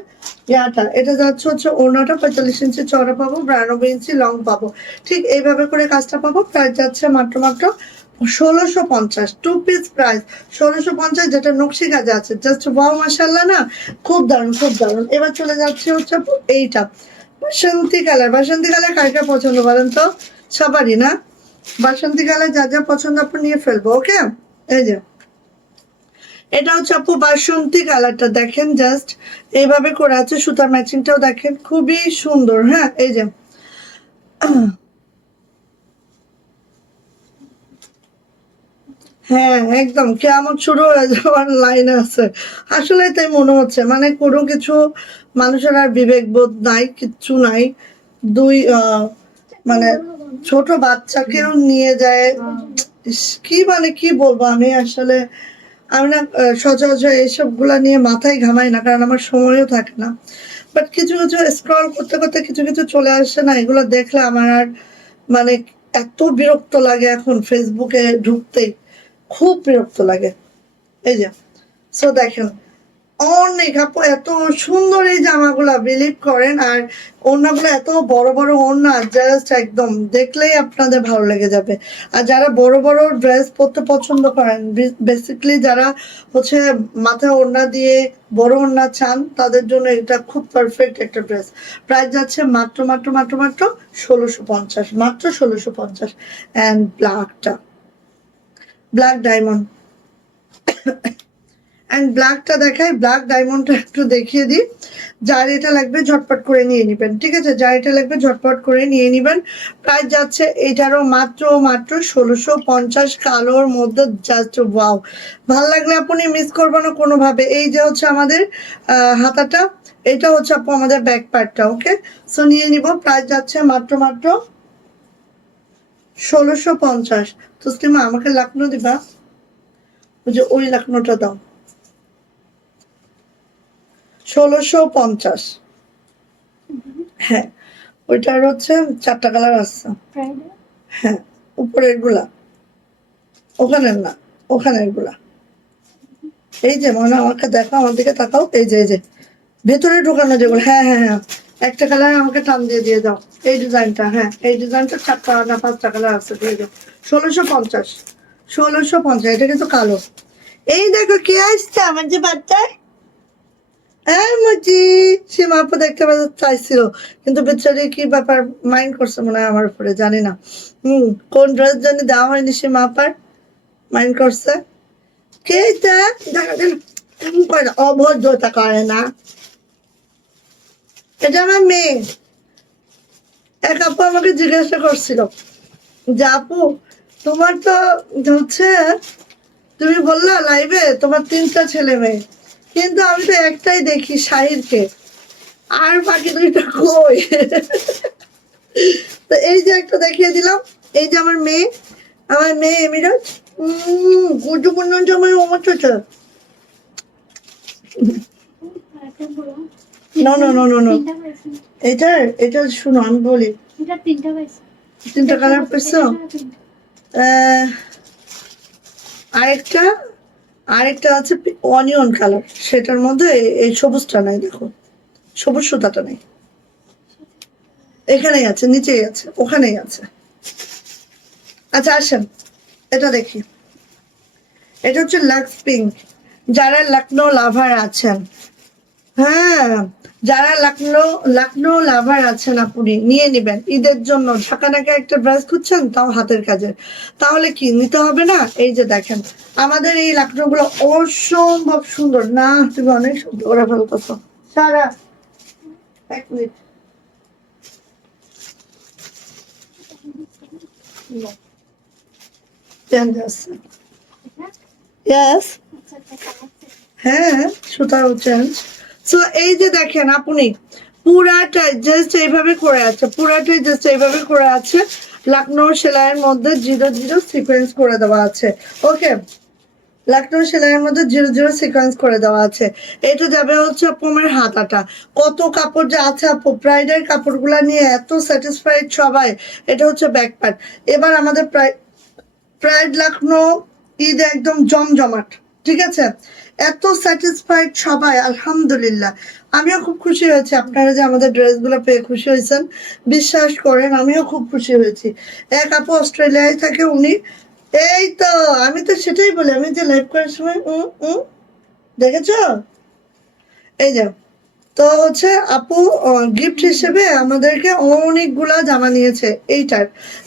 ইয়াটা। এটা যাচ্ছে হচ্ছে ওড়নাটা 45 ইঞ্চি চওড়া পাবো, 92 ইঞ্চি লং পাবো, ঠিক এইভাবে করে কাজটা পাবো। প্রাইস যাচ্ছে মাত্র মাত্র 1650, 2 পিস প্রাইস 1650, যেটা নকশি কাজে আছে। জাস্ট ওয়াও, মাশাআল্লাহ না, খুব দারুণ খুব দারুণ। এবার চলে যাচ্ছে হচ্ছে এইটা, বাসন্তী কালার। বাসন্তী কালার কার কার পছন্দ বলেন তো? সবারই না? বাসন্তী কালার যা যা পছন্দ আপনি নিয়ে ফেলবো। ওকে, এই যে এটা হচ্ছে আপু বাসন্তী কালারটা, দেখেন জাস্ট এইভাবে করে আছে, সুতার ম্যাচিংটাও দেখেন খুবই সুন্দর। হ্যাঁ, এই যে হ্যাঁ, একদম কেয়ামত শুরু হয়ে যাওয়ার লাইন আছে। আসলে তাই মনে হচ্ছে, মানে কোনো কিছু মানুষের আর বিবেক বোধ নাই, কিচ্ছু নাই। দুই মানে ছোট বাচ্চাকেও নিয়ে যায়। ইস, কি মানে কি বলবো আমি আসলে, আমি না সচরাচর এইসব গুলা নিয়ে মাথায় ঘামাই না, কারণ আমার সময়ও থাকে না। বাট কিছু কিছু স্ক্রল করতে করতে কিছু কিছু চলে আসে না, এগুলো দেখলে আমার আর মানে এত বিরক্ত লাগে এখন ফেসবুকে ঢুকতেই, খুব বিরক্ত লাগে। এই যে সো দেখেন, অনেক আপু, এত সুন্দর এই জামাগুলা, বিলিভ করেন। আর ওড়নাগুলো এত বড় বড় ওড়না, জাস্ট একদম দেখলেই আপনাদের ভালো লেগে যাবে। আর যারা বড় বড় ড্রেস পরতে পছন্দ করেন, বেসিক্যালি যারা হচ্ছে মাথায় ওড়না দিয়ে বড় ওড়না চান, তাদের জন্য এটা খুব পারফেক্ট একটা ড্রেস। প্রাইস যাচ্ছে মাত্র মাত্র মাত্র মাত্র 1650, মাত্র 1650। অ্যান্ড ব্ল্যাকটা, ব্ল্যাক ডায়মন্ড, অ্যান্ড ব্ল্যাকটা দেখাই, ব্ল্যাক ডায়মন্ডটা একটু দেখিয়ে দিই। যার এটা লাগবে ঝটপট করে নিয়ে নিবেন, ঠিক আছে? যার এটা লাগবে ঝটপট করে নিয়ে নিবেন। প্রাইস যাচ্ছে এটারও মাত্র মাত্র 1650, কালোর মধ্যে জাস্ট ওয়াও। ভাল লাগলে আপনি মিস করবো না কোনোভাবে। এই যে হচ্ছে আমাদের হাতাটা, এটা হচ্ছে আপু আমাদের ব্যাক পার্টটা। ওকে, সো নিয়ে নিব। প্রাইস যাচ্ছে মাত্র মাত্র 1650। তো স্টিমা আমাকে লাকনো দিবা, ওই যে ওই লাকনোটা দাও। 1650। হ্যাঁ, ওইটার হচ্ছে 4টা কালার আছে। ফ্রাইডে হ্যাঁ, উপরের গুলা, ওখানের না, ওখানের গুলা। এই যে মনে আমাকে দেখো, আমার দিকে তাকাও, এই যে এই যে ভেতরে ঢোকানো যেগুলো, হ্যাঁ হ্যাঁ হ্যাঁ, একটা কালার আমাকে টান দিয়ে দিয়ে দাও। এই ডিজাইনটা, হ্যাঁ এই ডিজাইনটা 4টা না 5টা কালার আছে, দিয়ে দাও। 1650, 1650। এটা কিন্তু কালো। এই দেখো কি আসছে আমার যে বাচ্চায়, হ্যাঁ মুচি, সীমা আপু দেখতে পাওয়া চাইছিল, কিন্তু বেচারি কি ব্যাপার, মাইন্ড করছে মনে হয় আমার উপরে, জানি না। কোন ড্রেস জানি দেওয়া হয়নি, সীমা আপার মাইন্ড করছে। কে এটা? দেখা গেল এমন করে না, অভদ্রতা করে না। এটা আমার মেয়ে। এক আপু আমাকে জিজ্ঞাসা করছিল যে আপু, তোমার তো হচ্ছে, তুমি বললা লাইভে তোমার 3টা ছেলে মেয়ে, কিন্তু আমি তো একটাই দেখি, শাহিরকে, আর বাকি 2টা কই? তো এই যে একটা দেখিয়ে দিলাম, এই যে আমার মেয়ে, আমার মেয়ে এমিরাজ। গুজুগুন্ডন জমাই আমার ছোট। একটা বড় no no no no no, তিনটা পাইছি, এটা এটা শুনো আমি বলি। এটা তিনটা পাইছি, 3টা কালার এটা পেয়েছো? তিনটা। আহ, আরেকটা, আরেকটা আছে অনিয়ন কালার, সেটার মধ্যে এই সবুজটা নাই, দেখো সবুজ সুতাটা নেই, এখানেই আছে, নিচেই আছে, ওখানেই আছে। আচ্ছা আসেন, এটা দেখি। এটা হচ্ছে লাক্স পিঙ্ক। যারা লখনৌ লাভার আছেন, হ্যাঁ, যারা লখনৌ লখনৌ লাভার আছেন, আপনি নিয়ে নিবেন ঈদের জন্য। ঝাঁকানাকা একটা ড্রেস খুঁজছেন, তাও হাতের কাজের, তাহলে কি নিতে হবে না? এই যে দেখেন, আমাদের এই লখনৌ গুলো অসম্ভব সুন্দর না, তুমি অনেক সুন্দর করে ফেলতেছ। সারা, এক মিনিট, চেঞ্জ আছে, এটা ইয়েস, আচ্ছা একটা কালার হ্যাঁ সুতাও চেঞ্জ। সো এই যে দেখেন আপনি, পুরাটাই জাস্ট এইভাবে করে আছে, পুরাটাই জাস্ট এইভাবে করে আছে। লখনৌ সেলাইয়ের মধ্যে 0 0 সিকোয়েন্স করে দেওয়া আছে। ওকে, লখনৌ সেলাইয়ের মধ্যে 0 0 সিকোয়েন্স করে দেওয়া আছে। এটা যাবে হচ্ছে আপু আমার হাতাটা। কত কাপড় যে আছে আপু, প্রাইডের কাপড়গুলা নিয়ে এত স্যাটিসফাইড সবাই। এটা হচ্ছে ব্যাক পার্ট। এবার আমাদের প্রাইড লখনৌ ঈদ একদম জমজমাট, ঠিক আছে? এত স্যাটিসফাইড সবাই, আলহামদুলিল্লাহ। আমিও খুব খুশি হয়েছি, আপনারা যে আমাদের ড্রেসগুলো পেয়ে খুশি হয়েছেন, বিশ্বাস করেন আমিও খুব খুশি হয়েছি। এক আপু অস্ট্রেলিয়ায় থাকে, উনি, এই তো, আমি তো সেটাই বলি, আমি যে লাইভ করার সময় দেখেছো, এই যে, তো হচ্ছে আপু গিফট হিসেবে আমাদেরকে অনেকগুলা জামা নিয়েছে এইটার,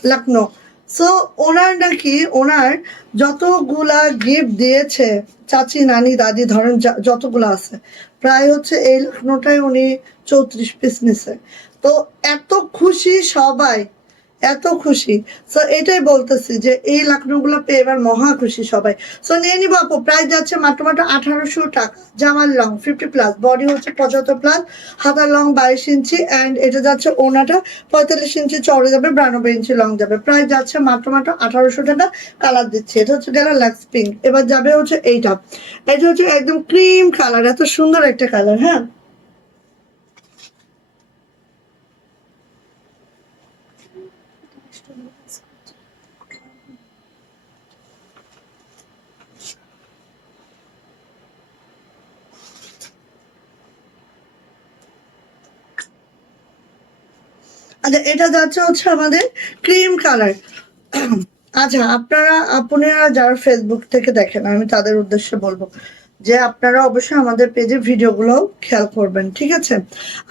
লখনৌ। সো ওনার নাকি, ওনার যতগুলা গিফট দিয়েছে, চাচি নানি দাদি ধরেন যতগুলো আছে, প্রায় হচ্ছে এই লখনৌটাই উনি 34 পিস নিছে। তো এত খুশি সবাই, এত খুশি। সো এটাই বলতেছি যে এই লখনৌ গুলো পেয়ে এবার মহা খুশি সবাই। সো নিয়ে নিবো আপু, প্রাইস যাচ্ছে মাত্র মাত্র 1800 টাকা। জামার লং 50+, বডি হচ্ছে 75+, হাতার লং 22 ইঞ্চি, অ্যান্ড এটা যাচ্ছে ওনাটা 45 ইঞ্চি চওড়া যাবে, 92 ইঞ্চি লং যাবে। প্রাইস যাচ্ছে মাত্র মাত্র 1800 টাকা। কালার দিচ্ছে, এটা হচ্ছে গেল লাক্স পিঙ্ক। এবার যাবে হচ্ছে এইটা, এটা হচ্ছে একদম ক্রিম কালার, এত সুন্দর একটা কালার। হ্যাঁ, আচ্ছা এটা যাচ্ছে হচ্ছে আমাদের ক্রিম কালার। আচ্ছা আপনারা যারা ফেসবুক থেকে দেখেন আমি তাদের উদ্দেশ্যে বলবো যে আপনারা অবশ্যই আমাদের পেজে ভিডিওগুলো খেয়াল করবেন, ঠিক আছে?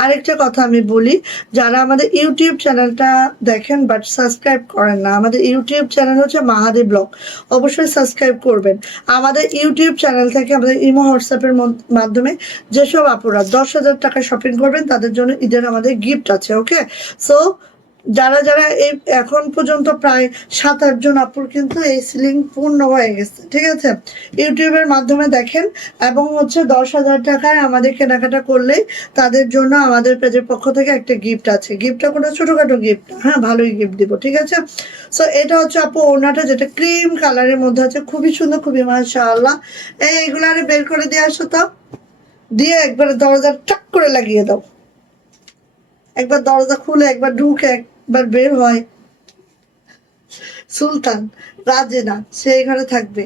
আরেকটা কথা আমি বলি, যারা আমাদের ইউটিউব চ্যানেলটা দেখেন বাট সাবস্ক্রাইব করেন না, আমাদের ইউটিউব চ্যানেল হচ্ছে মাহাদি ব্লগ, অবশ্যই সাবস্ক্রাইব করবেন। আমাদের ইউটিউব চ্যানেল থেকে আমাদের ইমো হোয়াটসঅ্যাপের মাধ্যমে যেসব আপুরা 10,000 টাকা শপিং করবেন তাদের জন্য ঈদের আমাদের গিফট আছে, ওকে? সো যারা যারা এই এখন পর্যন্ত প্রায় 7-8 জন আপুর কিন্তু এই সিলিং পূর্ণ হয়ে গেছে, ঠিক আছে? ইউটিউবের মাধ্যমে দেখেন এবং হচ্ছে 10,000 টাকায় আমাদের কেনাকাটা করলেই তাদের জন্য আমাদের পেজের পক্ষ থেকে একটা গিফট আছে। গিফটটা কোনো ছোটখাটো গিফট, হ্যাঁ ভালোই গিফট দিব, ঠিক আছে? সো এটা হচ্ছে আপু ওনাটা যেটা ক্রিম কালারের মধ্যে আছে, খুবই সুন্দর, খুবই মাশাআল্লাহ। এইগুলো আরে বের করে দিয়ে আসো তো, দিয়ে একবারে দরজা টাক করে লাগিয়ে দাও। একবার দরজা খুলে একবার ঢুকে একবার বের হয় সুলতান, রাজেনা সে ঘরে থাকবে।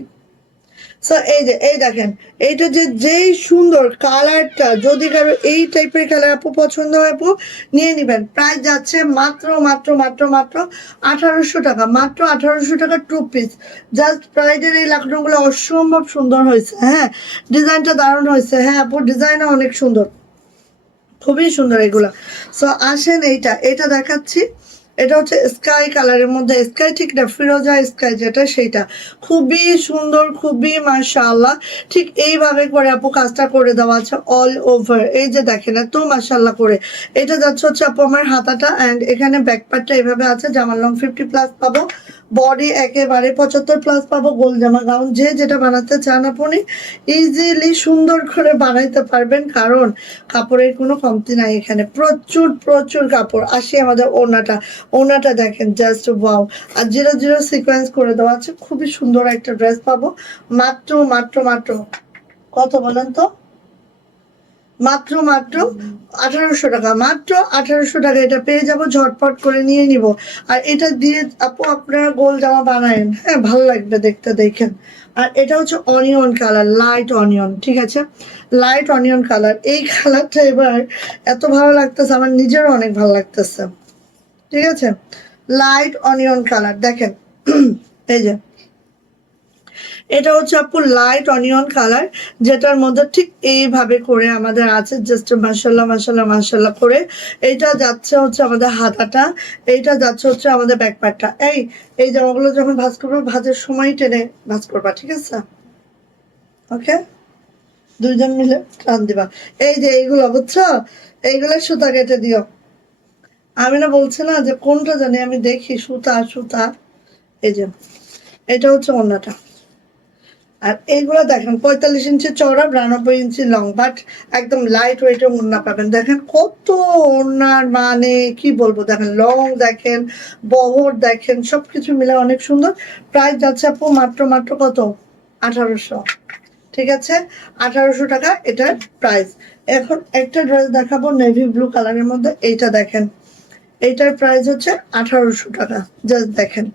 সো এই দেখেন এইটা যেই সুন্দর কালারটা, যদি কারো এই টাইপের কালার আপু পছন্দ হয় আপু নিয়ে নিবেন। প্রাইস যাচ্ছে মাত্র মাত্র মাত্র মাত্র 1800 টাকা, মাত্র 1800 টাকা 2 পিস। জাস্ট প্রাইডের এই লাকড়গুলো অসম্ভব সুন্দর হয়েছে, হ্যাঁ ডিজাইনটা দারুণ হয়েছে, হ্যাঁ আপু ডিজাইনও অনেক সুন্দর, খুবই সুন্দর এগুলা। সো আসেন এটা দেখাচ্ছি, এটা হচ্ছে স্কাই কালারের মধ্যে, স্কাই ঠিক না ফিরোজা স্কাই যেটা সেইটা, খুবই সুন্দর, খুবই মাশাআল্লাহ। ঠিক এইভাবে করে আপু কাজটা করে দেওয়া আছে অল ওভার, এই যে দেখেন এত মাশাআল্লাহ করে। এটা যাচ্ছে হচ্ছে আপু আমার হাতাটা, অ্যান্ড এখানে ব্যাক পার্টটা এইভাবে আছে, জামার লং 50+ পাবো, বডি একেবারে 75+ পাবো। গোল জামা গাউন যে যেটা বানাতে চান আপনি ইজিলি সুন্দর করে বানাইতে পারবেন, কারণ কাপড়ের কোনো কমতি নাই এখানে, প্রচুর প্রচুর কাপড়। আসি আমাদের ওনাটা দেখেন জাস্ট ওয়াও, আর 0 0 সিকোয়েন্স করে দেওয়া আছে, খুবই সুন্দর একটা ড্রেস পাবো মাত্র মাত্র মাত্র কত বলেন তো, মাত্র মাত্র 1800 টাকা, মাত্র 1800 টাকা এটা পেয়ে যাব, ঝটপট করে নিয়ে নিব। আর এটা দিয়ে আপু আপনারা গোল জামা বানায়েন, হ্যাঁ ভালো লাগবে দেখতে, দেখেন। আর এটা হচ্ছে অনিয়ন কালার, লাইট অনিয়ন, ঠিক আছে? লাইট অনিয়ন কালার, এই কালারটা এবার এত ভালো লাগতেছে, আমার নিজেরও অনেক ভালো লাগতেছে, ঠিক আছে? লাইট অনিয়ন কালার দেখেন এই যে এটা হচ্ছে আপু লাইট অনিয়ন কালার, যেটার মধ্যে ঠিক এইভাবে করে আমাদের আছে জাস্ট মাশাআল্লাহ মাশাআল্লাহ মাশাআল্লাহ করে। এইটা যাচ্ছে হচ্ছে আমাদের হাতাটা, এইটা যাচ্ছে হচ্ছে আমাদের ব্যাক পার্টটা। এই জামাগুলো যখন ভাঁজ করবো ভাঁজের সময় টেনে ভাঁজ করবা, ঠিক আছে? ওকে, দুইজন মিলে টান দিবা। এই যে এইগুলো বুঝছো, এইগুলো সুতা কেটে দিও। আমি না বলছি না যে কোনটা জানি, আমি দেখি সুতা সুতা। এই যে এটা হচ্ছে ওড়নাটা, আর এইগুলো দেখেন 45 ইঞ্চি চওড়া, 92 ইঞ্চি লং, বাট একদম লাইট ওয়েটে ওড়না পাবেন। দেখেন কত ওড়নার মানে কি বলবো, দেখেন লং দেখেন, বহর দেখেন, সবকিছু মিলে অনেক সুন্দর। প্রাইস যাচ্ছে আপু মাত্র মাত্র কত, 1800, ঠিক আছে? 1800 টাকা এটার প্রাইস। এখন একটা ড্রেস দেখাবো নেভি ব্লু কালারের মধ্যে, এইটা দেখেন, এইটার প্রাইস হচ্ছে 1800 টাকা। জাস্ট দেখেন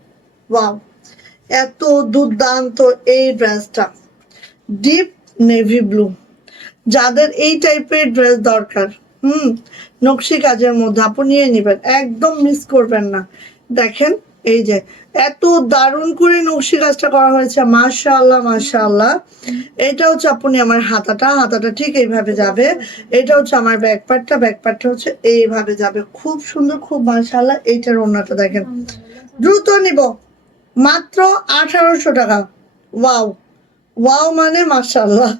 ওয়াও, এত দুর্দান্ত এই ড্রেসটা, ডিপ নেভি ব্লু। যাদের এই টাইপের ড্রেস দরকার, নকশি কাজের মধ্যে আপনি নিয়ে নেবেন, একদম মিস করবেন না। দেখেন এই যে এত দারুণ করে নকশি কাজটা করা হয়েছে, মাশাআল্লাহ মাশাআল্লাহ। এটা হচ্ছে আপনি আমার হাতাটা ঠিক এইভাবে যাবে, এটা হচ্ছে আমার ব্যাক পার্টটা হচ্ছে এইভাবে যাবে, খুব সুন্দর, খুব মাশাআল্লাহ। এইটার ওড়নাটা দেখেন, দ্রুত নিব, মাত্র 1800 টাকা। ওয়াও ওয়াও মানে মাশাআল্লাহ,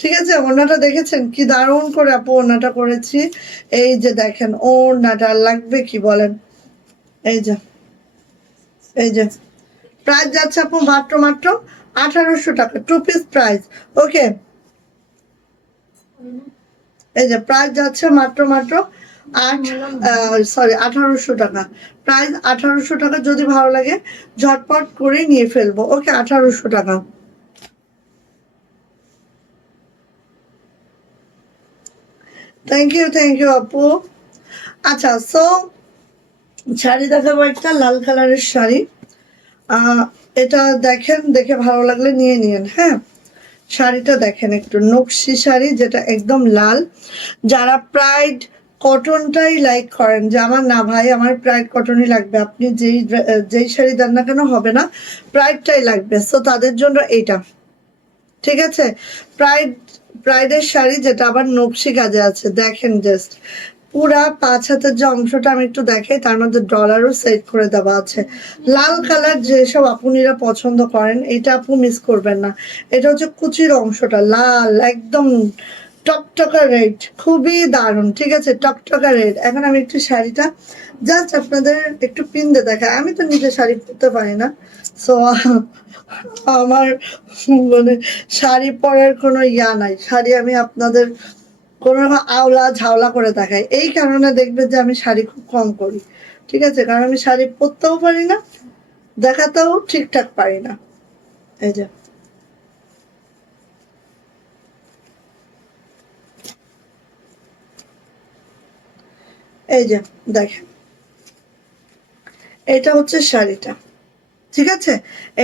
ঠিক আছে? ওড়নাটা দেখেছেন কি দারুণ করে আপু ওড়নাটা করেছি। এই যে দেখেন ওড়নাটা লাগবে কি বলেন, এই যে প্রাইস যাচ্ছে আপু মাত্র মাত্র 1800 টাকা, 2 পিস প্রাইস, ওকে? এই যে প্রাইস যাচ্ছে মাত্র মাত্র 1800 টাকা, প্রাইস 1800 টাকা। যদি ভালো লাগে ঝটপট করে নিয়ে ফেলবো, ওকে? 1800 টাকা। থ্যাংক ইউ আপু। আচ্ছা সো শাড়ি দেখাবো, একটা লাল কালারের শাড়ি, এটা দেখেন, দেখে ভালো লাগলে নিয়ে নিন, হ্যাঁ? শাড়িটা দেখেন, একটু নকশি শাড়ি, যেটা একদম লাল। যারা প্রাইড কটনটাই লাইক করেন যে আমার না ভাই আমার প্রাইড কটনই লাগবে, আপনি যেই শাড়ি দেন না কেন হবে না, প্রাইডটাই লাগবে। সো তাদের জন্য এইটা, ঠিক আছে? প্রাইডের শাড়ি যেটা আবার নকশি কাজে আছে, দেখেন জাস্ট পুরা 5 হাতের যে অংশটা আমি একটু দেখাই, তার মধ্যে ডলারও সেট করে দেওয়া আছে। লাল কালার যেসব আপুনিরা পছন্দ করেন, এটা আপু মিস করবেন না। এটা হচ্ছে কুচির অংশটা লাল, একদম টকটকা রেড, খুবই দারুণ, ঠিক আছে? টকটকা রেড। এখন আমি একটু শাড়িটা জাস্ট আপনাদের একটু পিন দিয়ে দেখাই। আমি তো নিজে শাড়ি পরতে পারি না, সো আমার মানে শাড়ি পরার কোনো ইয়া নাই। শাড়ি আমি আপনাদের কোনো রকম আওলা ঝাওলা করে দেখাই, এই কারণে দেখবে যে আমি শাড়ি খুব কম করি, ঠিক আছে? কারণ আমি শাড়ি পরতেও পারি না, দেখাতেও ঠিকঠাক পারি না। এই যে এই যে দেখেন, এটা হচ্ছে শাড়িটা, ঠিক আছে?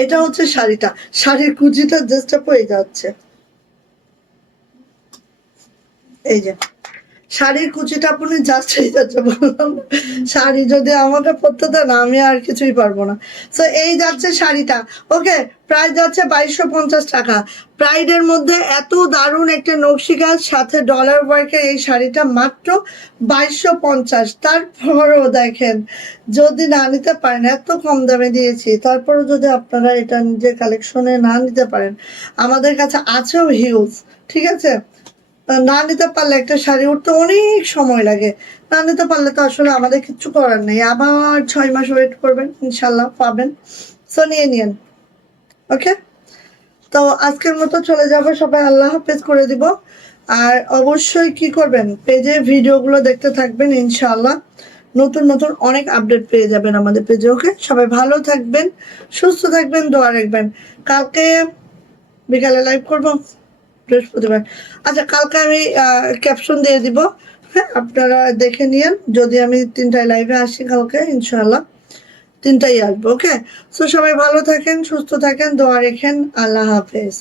এটা হচ্ছে শাড়িটা, শাড়ির কুচিটা জাস্ট পড়ে যাচ্ছে। এই যে শাড়ির কুচিটা আপনি জাস্ট হয়ে যাচ্ছে, বললাম শাড়ি যদি আমাকে পরতে দেন আমি আর কিছুই পারবো না। তো এই যাচ্ছে শাড়িটা, ওকে? প্রাইস যাচ্ছে 2250 টাকা। প্রাইডের মধ্যে এত দারুণ একটা নকশি কাজ সাথে ডলার ওয়ার্কের এই শাড়িটা মাত্র 2250। তারপরেও দেখেন, যদি না নিতে পারেন, এত কম দামে দিয়েছি, তারপরেও যদি আপনারা এটা নিজের কালেকশনে না নিতে পারেন, আমাদের কাছে আছেও হিউজ, ঠিক আছে? না নিতে পারলে একটা শাড়ি উঠতে অনেক সময় লাগে, না নিতে পারলে তো আসলে আমাদের কিচ্ছু করার নেই, আবার 6 মাস ওয়েট করবেন, ইনশাল্লাহ পাবেন। সো নিয়ে নিন, ওকে? তো আজকের মতো চলে যাব, সবাই আল্লাহ হাফেজ করে দিব। আর অবশ্যই কি করবেন, পেজে ভিডিওগুলো দেখতে থাকবেন, ইনশাল্লাহ নতুন নতুন অনেক আপডেট পেয়ে যাবেন আমাদের পেজে। ওকে, সবাই ভালো থাকবেন, সুস্থ থাকবেন, দোয়া রাখবেন। কালকে বিকালে লাইভ করবো, বৃহস্পতিবার। আচ্ছা, কালকে আমি ক্যাপশন দিয়ে দিব, হ্যাঁ? আপনারা দেখে নিয়েন। যদি আমি 3টায় লাইভে আসি কালকে, ইনশাল্লাহ 3টায় আসবো, ওকে? সো সবাই ভালো থাকেন, সুস্থ থাকেন, দোয়া রেখেন। আল্লাহ হাফেজ।